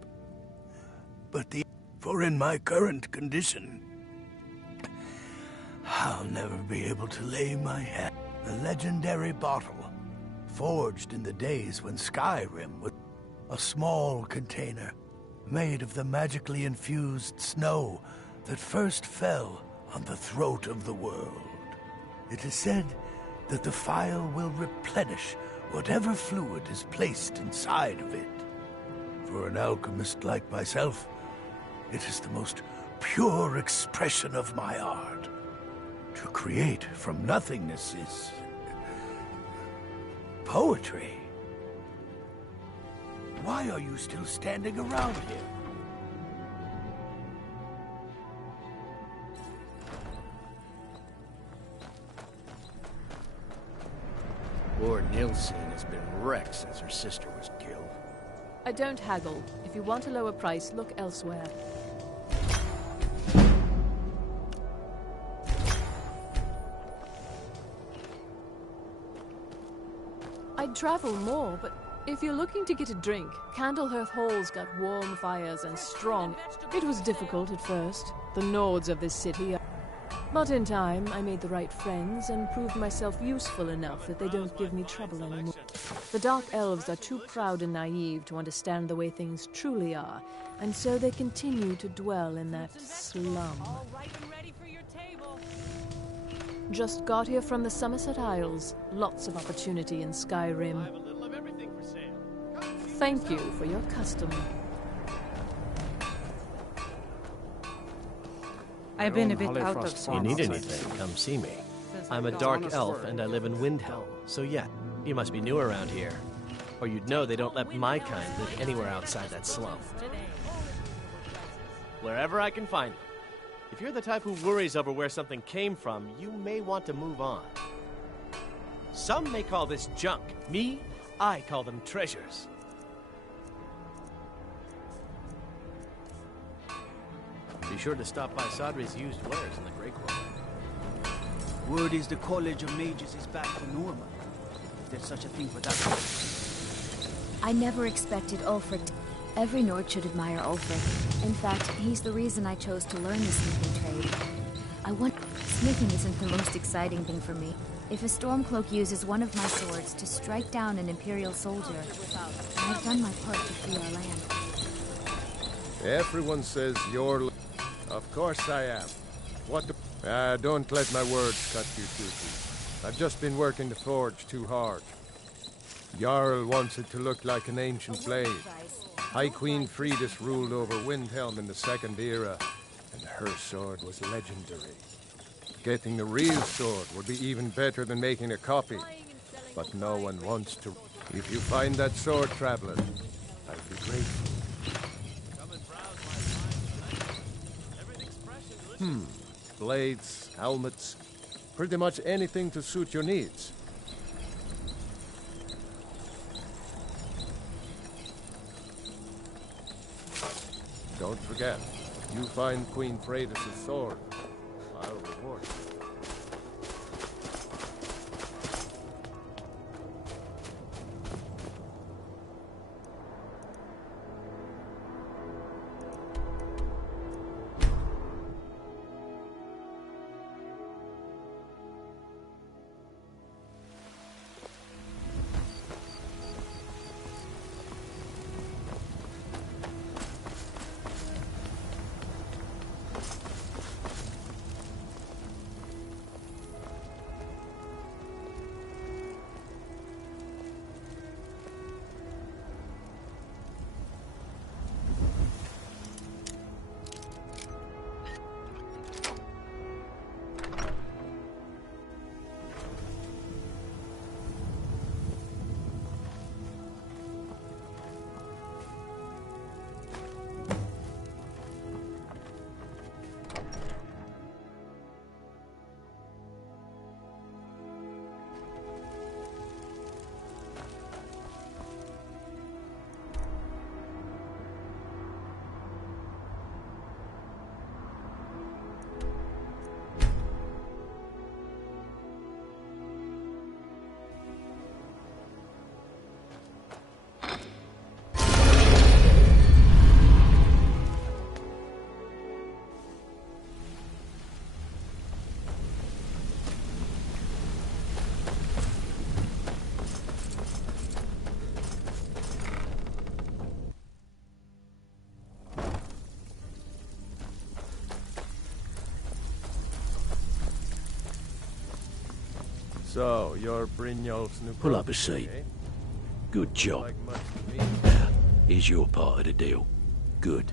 But for in my current condition, I'll never be able to lay my hand. The legendary bottle, forged in the days when Skyrim was a small container made of the magically infused snow that first fell on the throat of the world. It is said that the phial will replenish whatever fluid is placed inside of it. For an alchemist like myself, it is the most pure expression of my art. To create from nothingness is... poetry. Why are you still standing around here? Poor Nilsine has been wrecked since her sister was killed. I don't haggle. If you want a lower price, look elsewhere. I'd travel more, but if you're looking to get a drink, Candlehearth Hall's got warm fires and strong. It was difficult at first. The Nords of this city are... But in time, I made the right friends and proved myself useful enough that they don't give me trouble anymore. The Dark Elves are too proud and naive to understand the way things truly are, and so they continue to dwell in that slum. Just got here from the Somerset Isles. Lots of opportunity in Skyrim. Thank you for your custom. I've been a bit out of You sorts. need anything, come see me. I'm a dark elf and I live in Windhelm, so yeah, you must be new around here. Or you'd know they don't let my kind live anywhere outside that slum. Wherever I can find them. If you're the type who worries over where something came from, you may want to move on. Some may call this junk. Me, I call them treasures. Be sure to stop by Sadri's used wares in the Grey Quarter. Word is the College of Mages is back to normal. If there's such a thing for that. I never expected Ulfric to... Every Nord should admire Ulfric. In fact, he's the reason I chose to learn the smithing trade. Smithing isn't the most exciting thing for me. If a Stormcloak uses one of my swords to strike down an Imperial soldier, I've done my part to free our land. Everyone says you're... Of course I am. What the... don't let my words cut you too deep. I've just been working the forge too hard. Jarl wants it to look like an ancient blade. High Queen Fridis ruled over Windhelm in the Second Era, and her sword was legendary. Getting the real sword would be even better than making a copy. But no one wants to... If you find that sword, traveler, I'd be grateful. Blades, helmets, pretty much anything to suit your needs. Don't forget, you find Queen Fridis' sword, I'll reward you. So, you're Brynjolf's new Pull up a protege, seat. eh? Good job. Like much to me. Now, here's your part of the deal. Good.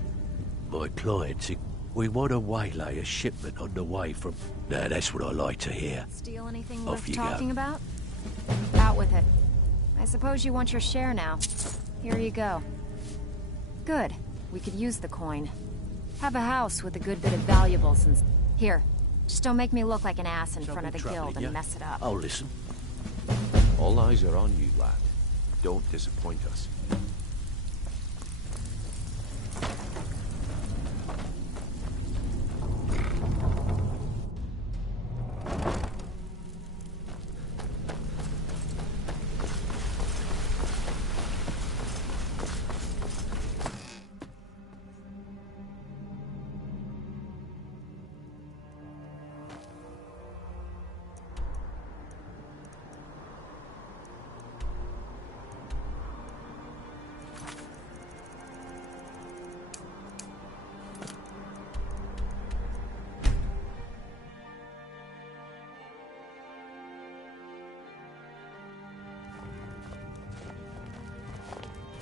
My clients, we want to waylay a shipment on the way from... Now, that's what I like to hear. Steal anything Off worth you talking go. about? Out with it. I suppose you want your share now. Here you go. Good. We could use the coin. Have a house with a good bit of valuables and... Here. Just don't make me look like an ass in front of the guild and mess it up. I'll listen. All eyes are on you, lad. Don't disappoint us.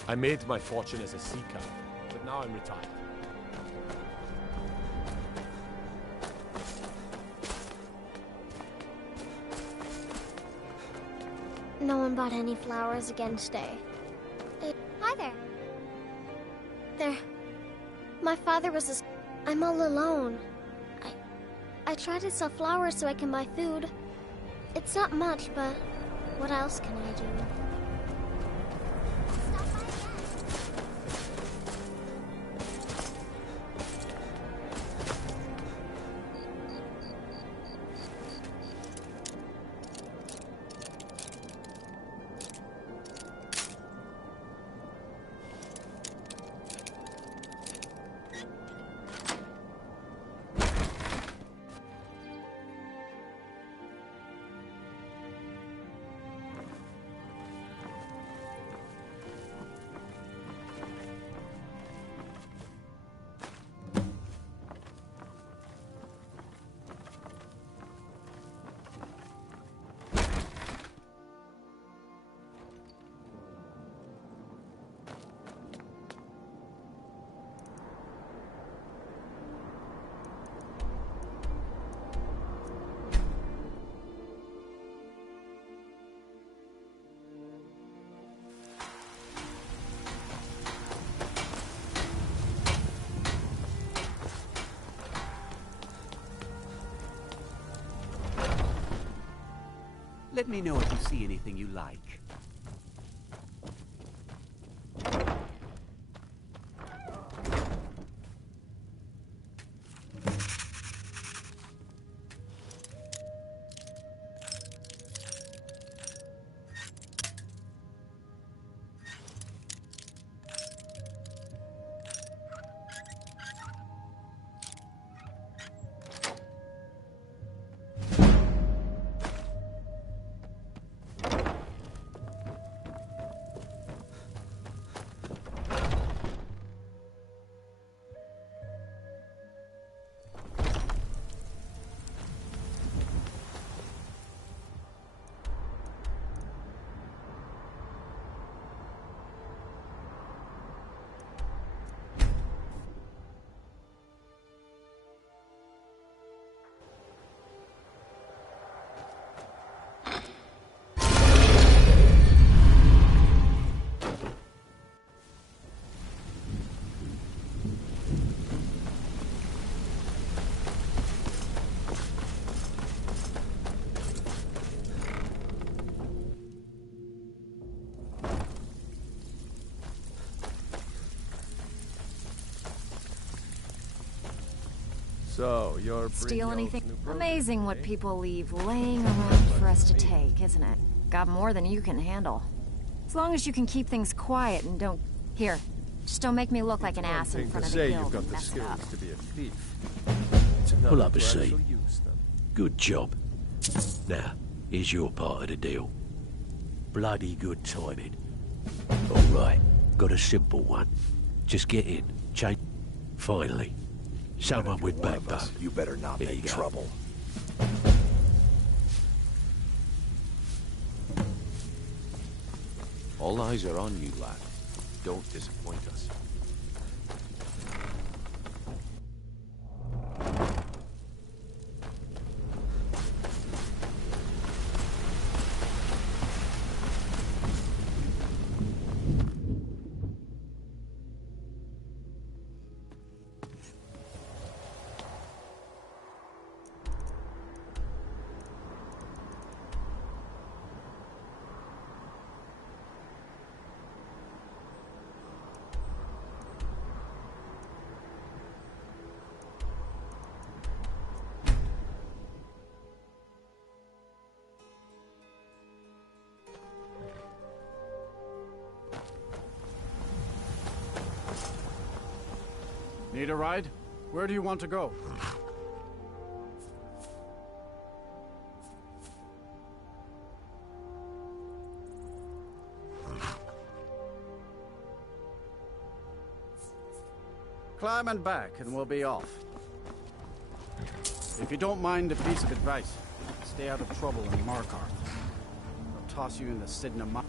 I made my fortune as a sea cow, but now I'm retired. No one bought any flowers again today. Hi there. There. My father was I'm all alone. I try to sell flowers so I can buy food. It's not much, but what else can I do? Let me know if you see anything you like. So, you're Steal Brynjolf's anything? new protege, Amazing what eh? people leave laying around for us to take, isn't it? Got more than you can handle. As long as you can keep things quiet and don't... Here, just don't make me look like an ass in front of the say guild you've got and the mess it skills up. to be a thief. It's another Pull up a to seat. actually use them. Good job. Now, here's your part of the deal. Bloody good timing. All right, got a simple one. Just get in, change... Finally, someone with One of backbone. us, you better not Here you make go. trouble. All eyes are on you, lad. Don't disappoint us. Need a ride? Where do you want to go? Climb and back, and we'll be off. If you don't mind a piece of advice, stay out of trouble in Markarth. They'll toss you in the Sidna Mine.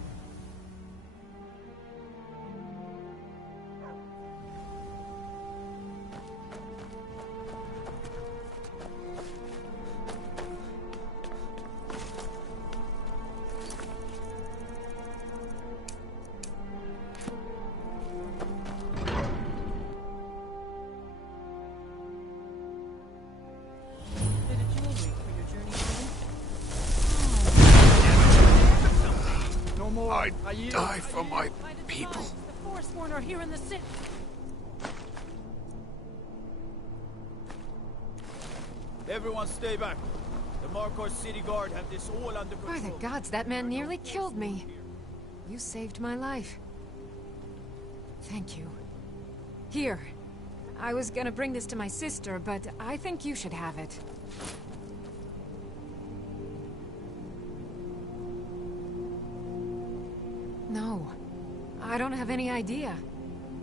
I die for my people. The Forsworn are here in the city. Everyone stay back. The Markarth City Guard have this all under control. By the gods, that man nearly killed me. You saved my life. Thank you. Here. I was gonna bring this to my sister, but I think you should have it. No. I don't have any idea.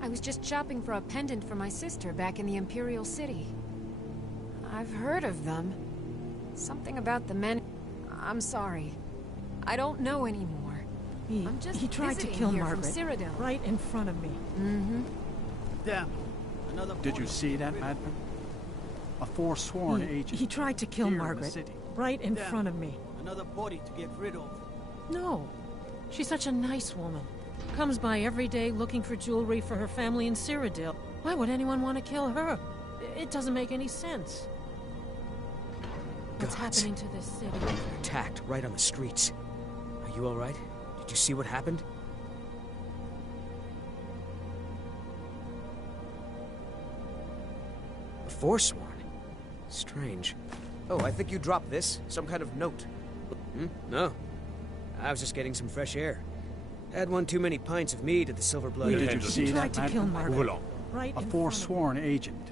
I was just shopping for a pendant for my sister back in the Imperial City. I've heard of them. Something about the men... I'm sorry. I don't know anymore. He tried to kill Margaret right in front of me. Mm-hmm. Damn. Another Did you see that, madman? A forsworn agent. He tried to kill here in Margaret the city. right in front of me. Another body to get rid of. No. She's such a nice woman. Comes by every day looking for jewelry for her family in Cyrodiil. Why would anyone want to kill her? It doesn't make any sense. What's happening to this city? Attacked right on the streets. Are you all right? Did you see what happened? The Forsworn? Strange. Oh, I think you dropped this. Some kind of note. No. I was just getting some fresh air. Had one too many pints of mead at the Silver Blood. Did you see that, to kill madman? Margaret. Right A in forsworn agent.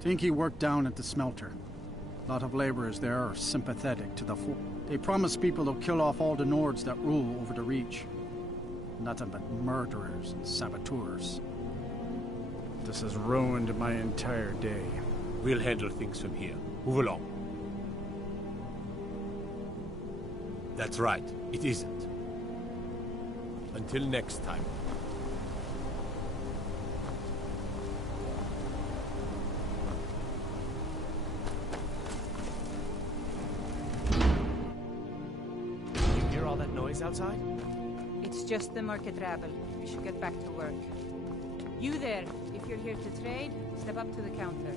Think he worked down at the smelter. A lot of laborers there are sympathetic to the They promise people they'll kill off all the Nords that rule over the Reach. Nothing but murderers and saboteurs. This has ruined my entire day. We'll handle things from here. Move along. That's right. It isn't. Until next time. You hear all that noise outside? It's just the market rabble. We should get back to work. You there, if you're here to trade, step up to the counter.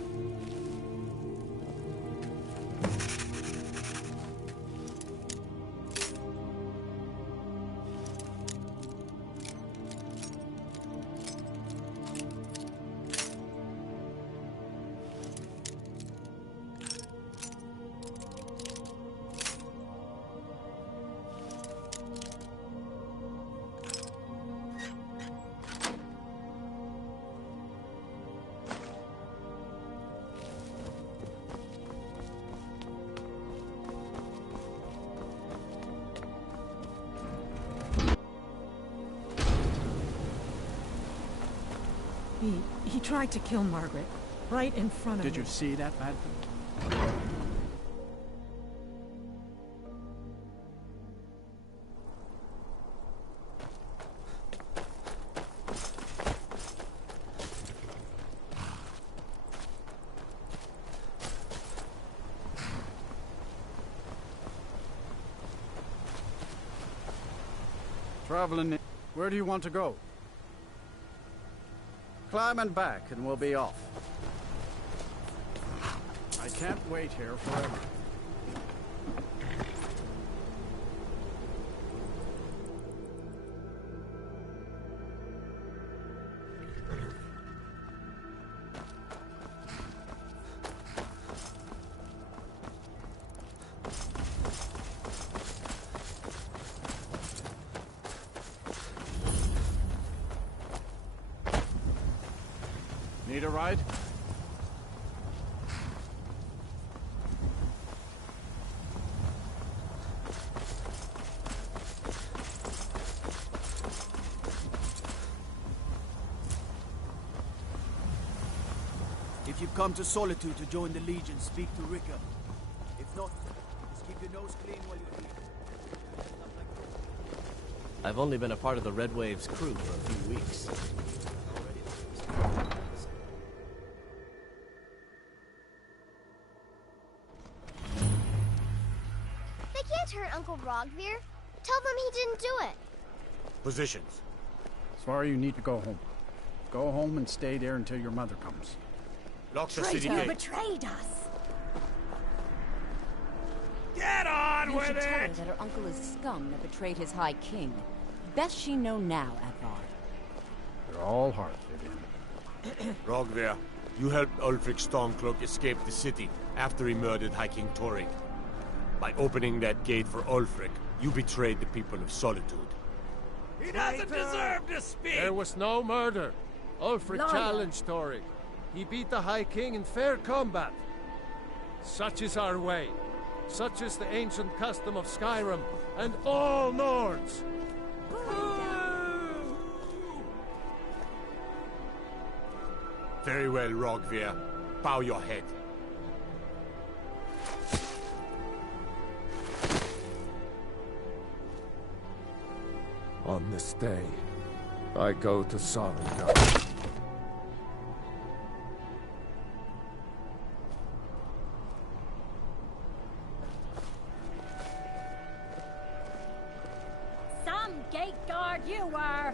He tried to kill Margaret right in front of me. Did you see that, madman? Traveling. Where do you want to go? Climb and back, and we'll be off. I can't wait here forever. Need a ride? If you've come to Solitude to join the Legion, speak to Ricker. If not, just keep your nose clean while you're here. I've only been a part of the Red Wave's crew for a few weeks. They can't hurt Uncle Rogvir. Tell them he didn't do it. Positions. Svar, you need to go home. Go home and stay there until your mother comes. Lock the city gate. Betrayed us! Get on You with should tell her it! that her uncle is scum that betrayed his High King. Best she know now, Advar. They're all heart, Vivian. Rogvir, you helped Ulfric Stormcloak escape the city after he murdered High King Torrik. By opening that gate for Ulfric, you betrayed the people of Solitude. He doesn't deserve to speak! There was no murder. Ulfric Liar. challenged Torrik. He beat the High King in fair combat. Such is our way. Such is the ancient custom of Skyrim and all Nords. Very well, Rogvir. Bow your head. On this day, I go to Sovngarde. Some gate guard you were!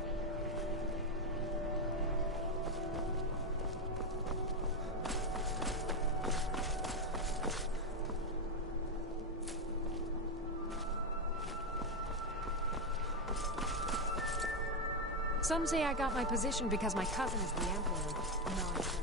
Some say I got my position because my cousin is the Emperor. Nonsense.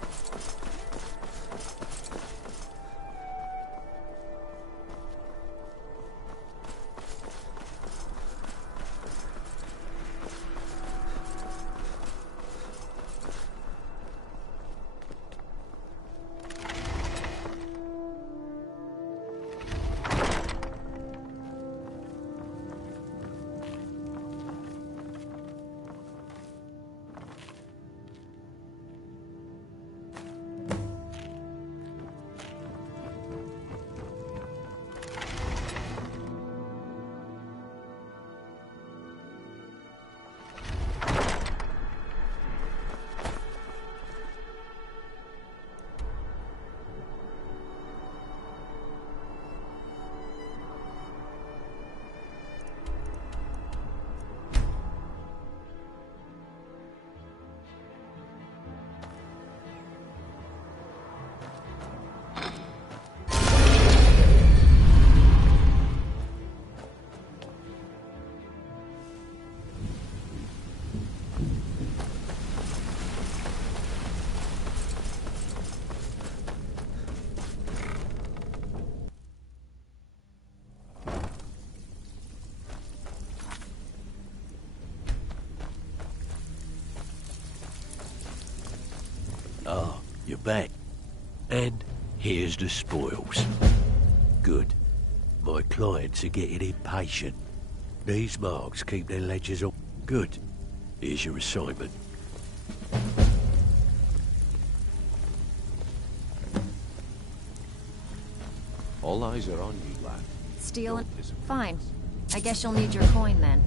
Ah, you're back. And here's the spoils. Good. My clients are getting impatient. These marks keep their ledgers up. Good. Here's your assignment. All eyes are on you, lad. Stealing? Fine. I guess you'll need your coin then.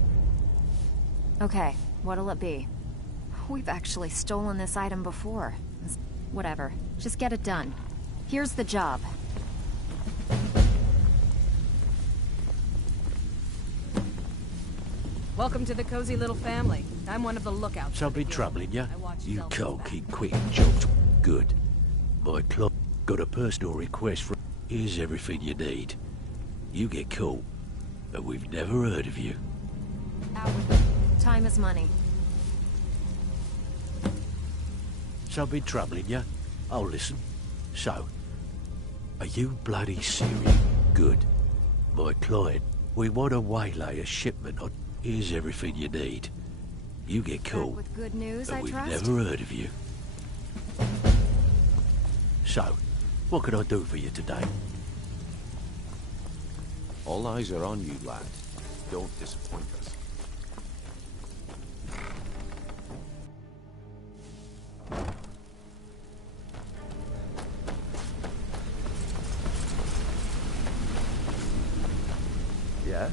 Okay, what'll it be? We've actually stolen this item before. Whatever. Just get it done. Here's the job. Welcome to the cozy little family. I'm one of the lookouts. Something troubling you? You Delta's can't back. keep quitting jobs. Good. My client got a personal request from... Here's everything you need. You get caught, and we've never heard of you. Time is money. Something troubling you? I'll listen. So, are you bloody serious? Good. My client, we want to waylay a shipment on... Here's everything you need. You get caught, With good news, and I we've trust? never heard of you. So, what can I do for you today? All eyes are on you, lad. Don't disappoint us. Yeah?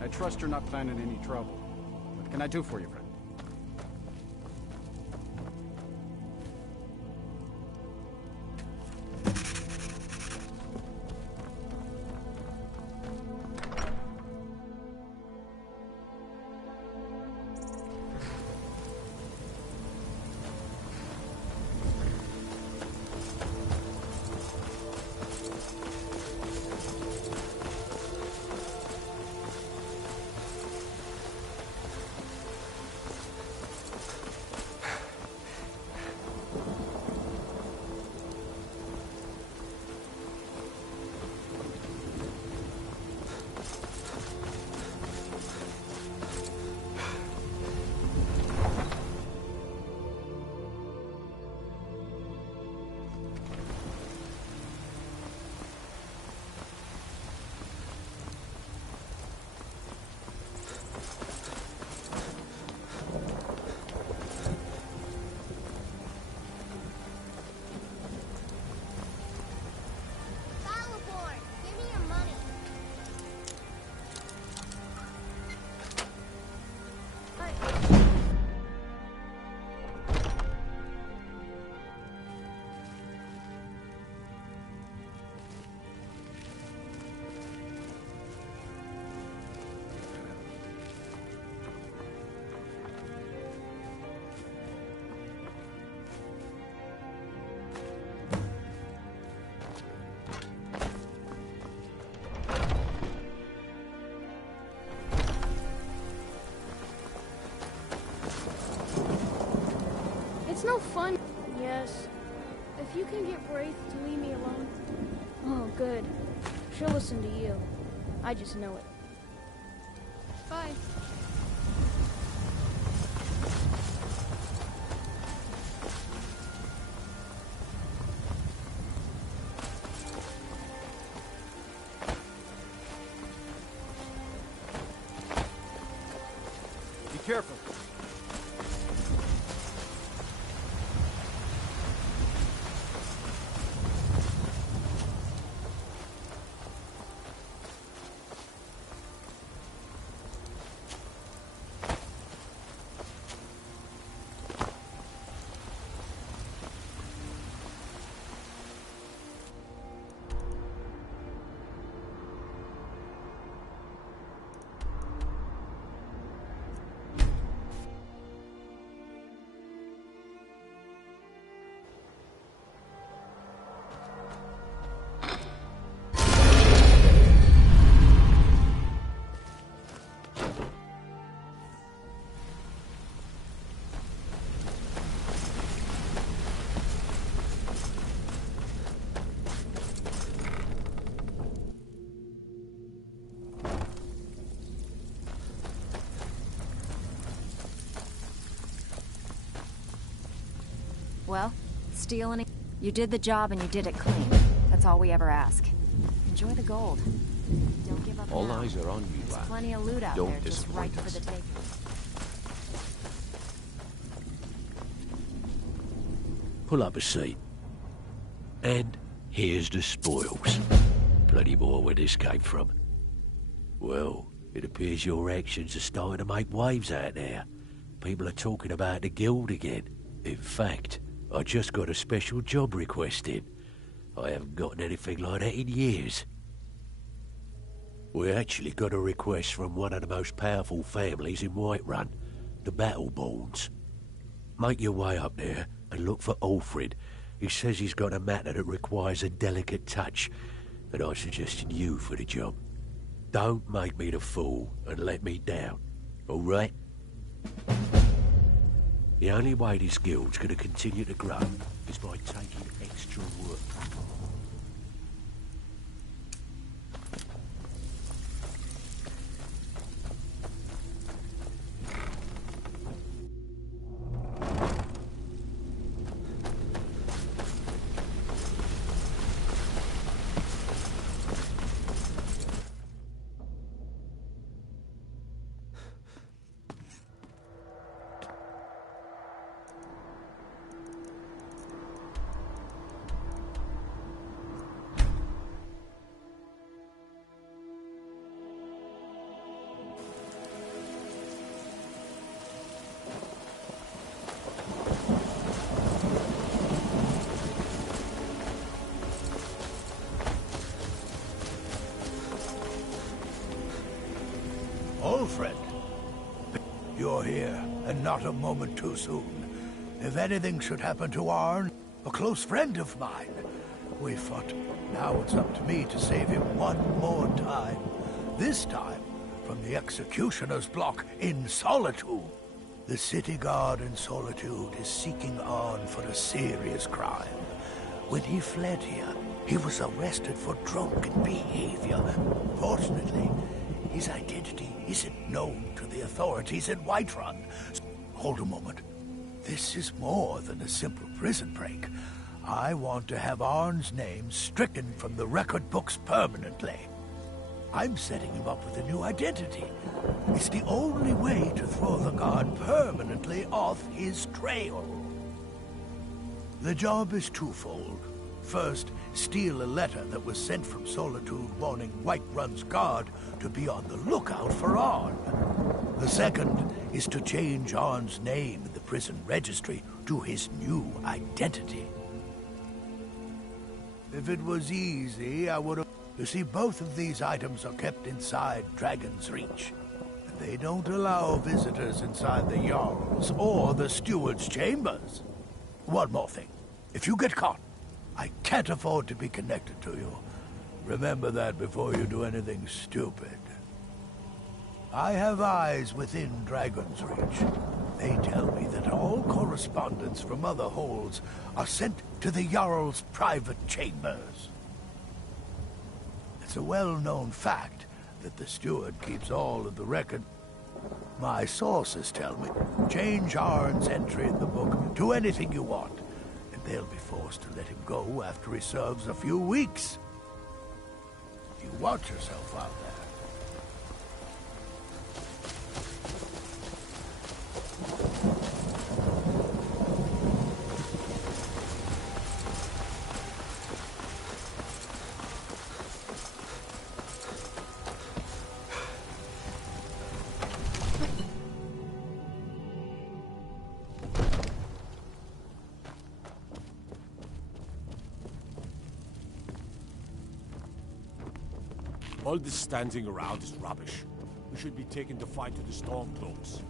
I trust you're not planning any trouble. What can I do for you, friend? Battleborn, give me your money. It's no fun. Yes. If you can get Wraith to leave me alone. Oh, good. She'll listen to you. I just know it. Bye. Be careful. Well, steal any... You did the job and you did it clean. That's all we ever ask. Enjoy the gold. Don't give up All now. eyes are on you, There's lad. plenty of loot out Don't there just right disappoint for us. the taking. Pull up a seat. And here's the spoils. Plenty more where this came from. Well, it appears your actions are starting to make waves out there. People are talking about the guild again. In fact, I just got a special job request in. I haven't gotten anything like that in years. We actually got a request from one of the most powerful families in Whiterun, the Battleborns. Make your way up there and look for Alfred. He says he's got a matter that requires a delicate touch, and I suggested you for the job. Don't make me the fool and let me down, all right? The only way this guild's going to continue to grow is by taking extra work. Alfred, you're here, and not a moment too soon. If anything should happen to Arn, a close friend of mine, we fought. Now it's up to me to save him one more time. This time, from the executioner's block in Solitude. The city guard in Solitude is seeking Arn for a serious crime. When he fled here, he was arrested for drunken behavior. Fortunately, his identity isn't known to the authorities in Whiterun. Hold a moment. This is more than a simple prison break. I want to have Arn's name stricken from the record books permanently. I'm setting him up with a new identity. It's the only way to throw the guard permanently off his trail. The job is twofold. First, steal a letter that was sent from Solitude warning Whiterun's guard to be on the lookout for Arn. The second is to change Arn's name in the prison registry to his new identity. If it was easy, I would have... You see, both of these items are kept inside Dragon's Reach. And they don't allow visitors inside the Jarl's or the Steward's chambers. One more thing. If you get caught, I can't afford to be connected to you. Remember that before you do anything stupid. I have eyes within Dragon's Reach. They tell me that all correspondence from other holds are sent to the Jarl's private chambers. It's a well-known fact that the steward keeps all of the record. My sources tell me, change Arn's entry in the book to anything you want, and they'll be forced to let him go after he serves a few weeks. You watch yourself out there. All this standing around is rubbish. We should be taking the fight to the Stormcloaks.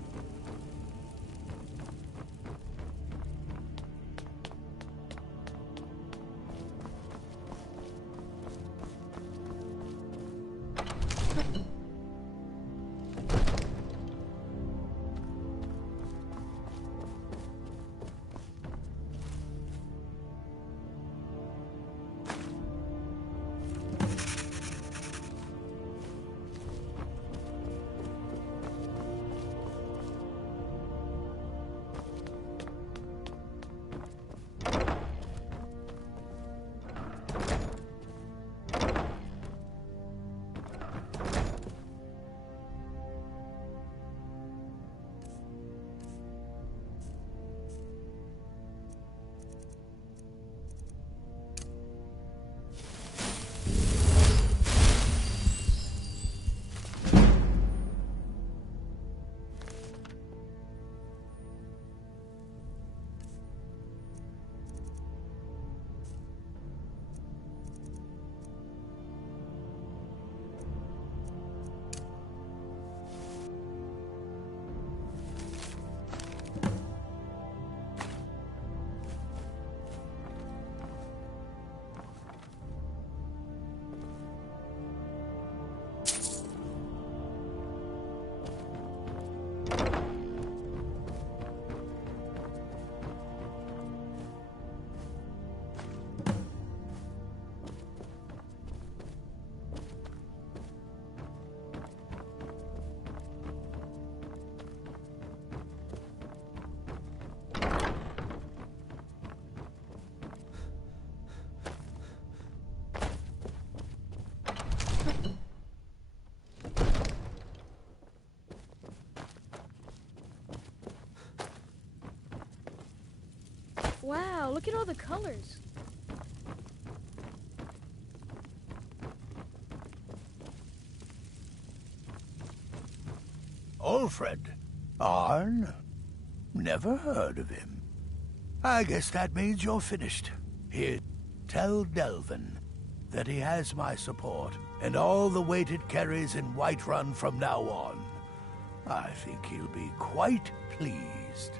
Wow, look at all the colors. Alfred? Arn? Never heard of him. I guess that means you're finished. Here, tell Delvin that he has my support and all the weight it carries in Whiterun from now on. I think he'll be quite pleased.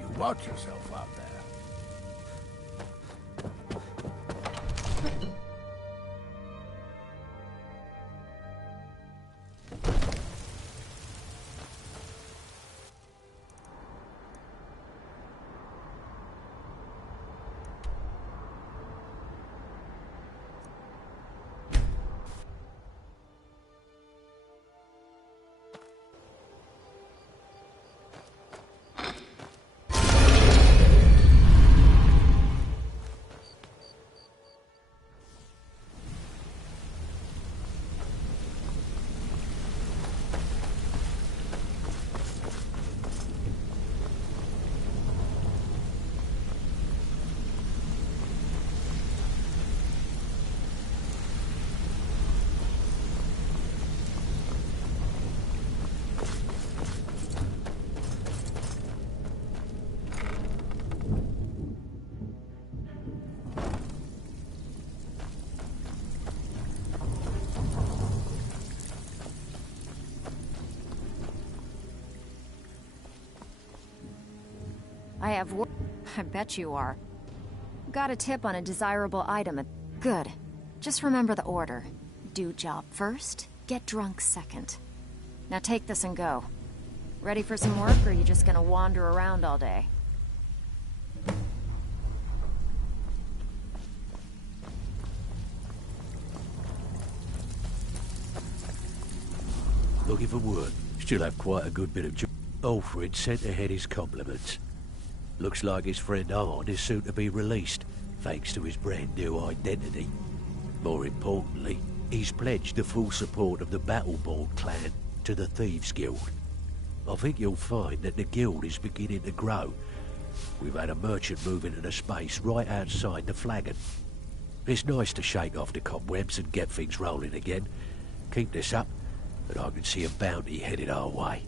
You watch yourself out there. I have I bet you are. Got a tip on a desirable item. Good. Just remember the order. Do job first, get drunk second. Now take this and go. Ready for some work, or are you just gonna wander around all day? Looking for work. Still have quite a good bit of job. Alfred sent ahead his compliments. Looks like his friend Arn is soon to be released, thanks to his brand new identity. More importantly, he's pledged the full support of the Battleborn clan to the Thieves Guild. I think you'll find that the guild is beginning to grow. We've had a merchant move into the space right outside the flagon. It's nice to shake off the cobwebs and get things rolling again. Keep this up, and I can see a bounty headed our way.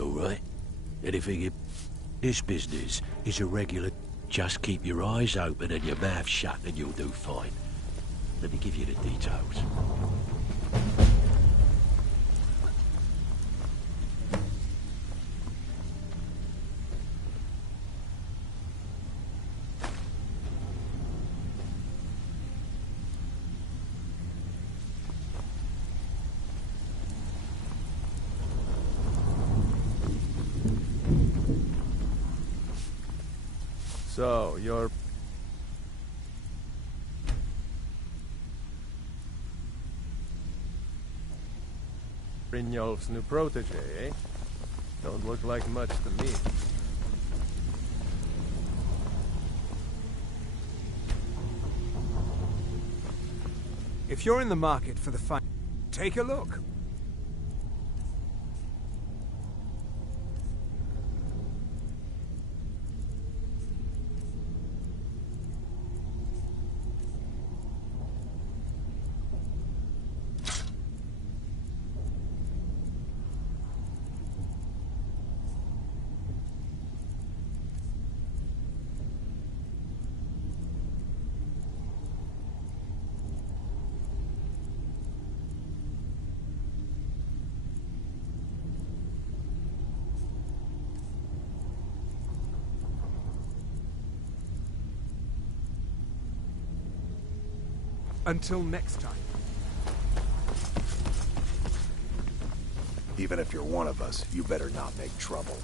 All right. Anything in this business is a regular. Just keep your eyes open and your mouth shut and you'll do fine. Let me give you the details. So, you're... Brynjolf's new protege, eh? Don't look like much to me. If you're in the market for the fun, take a look. Until next time. Even if you're one of us, you better not make trouble.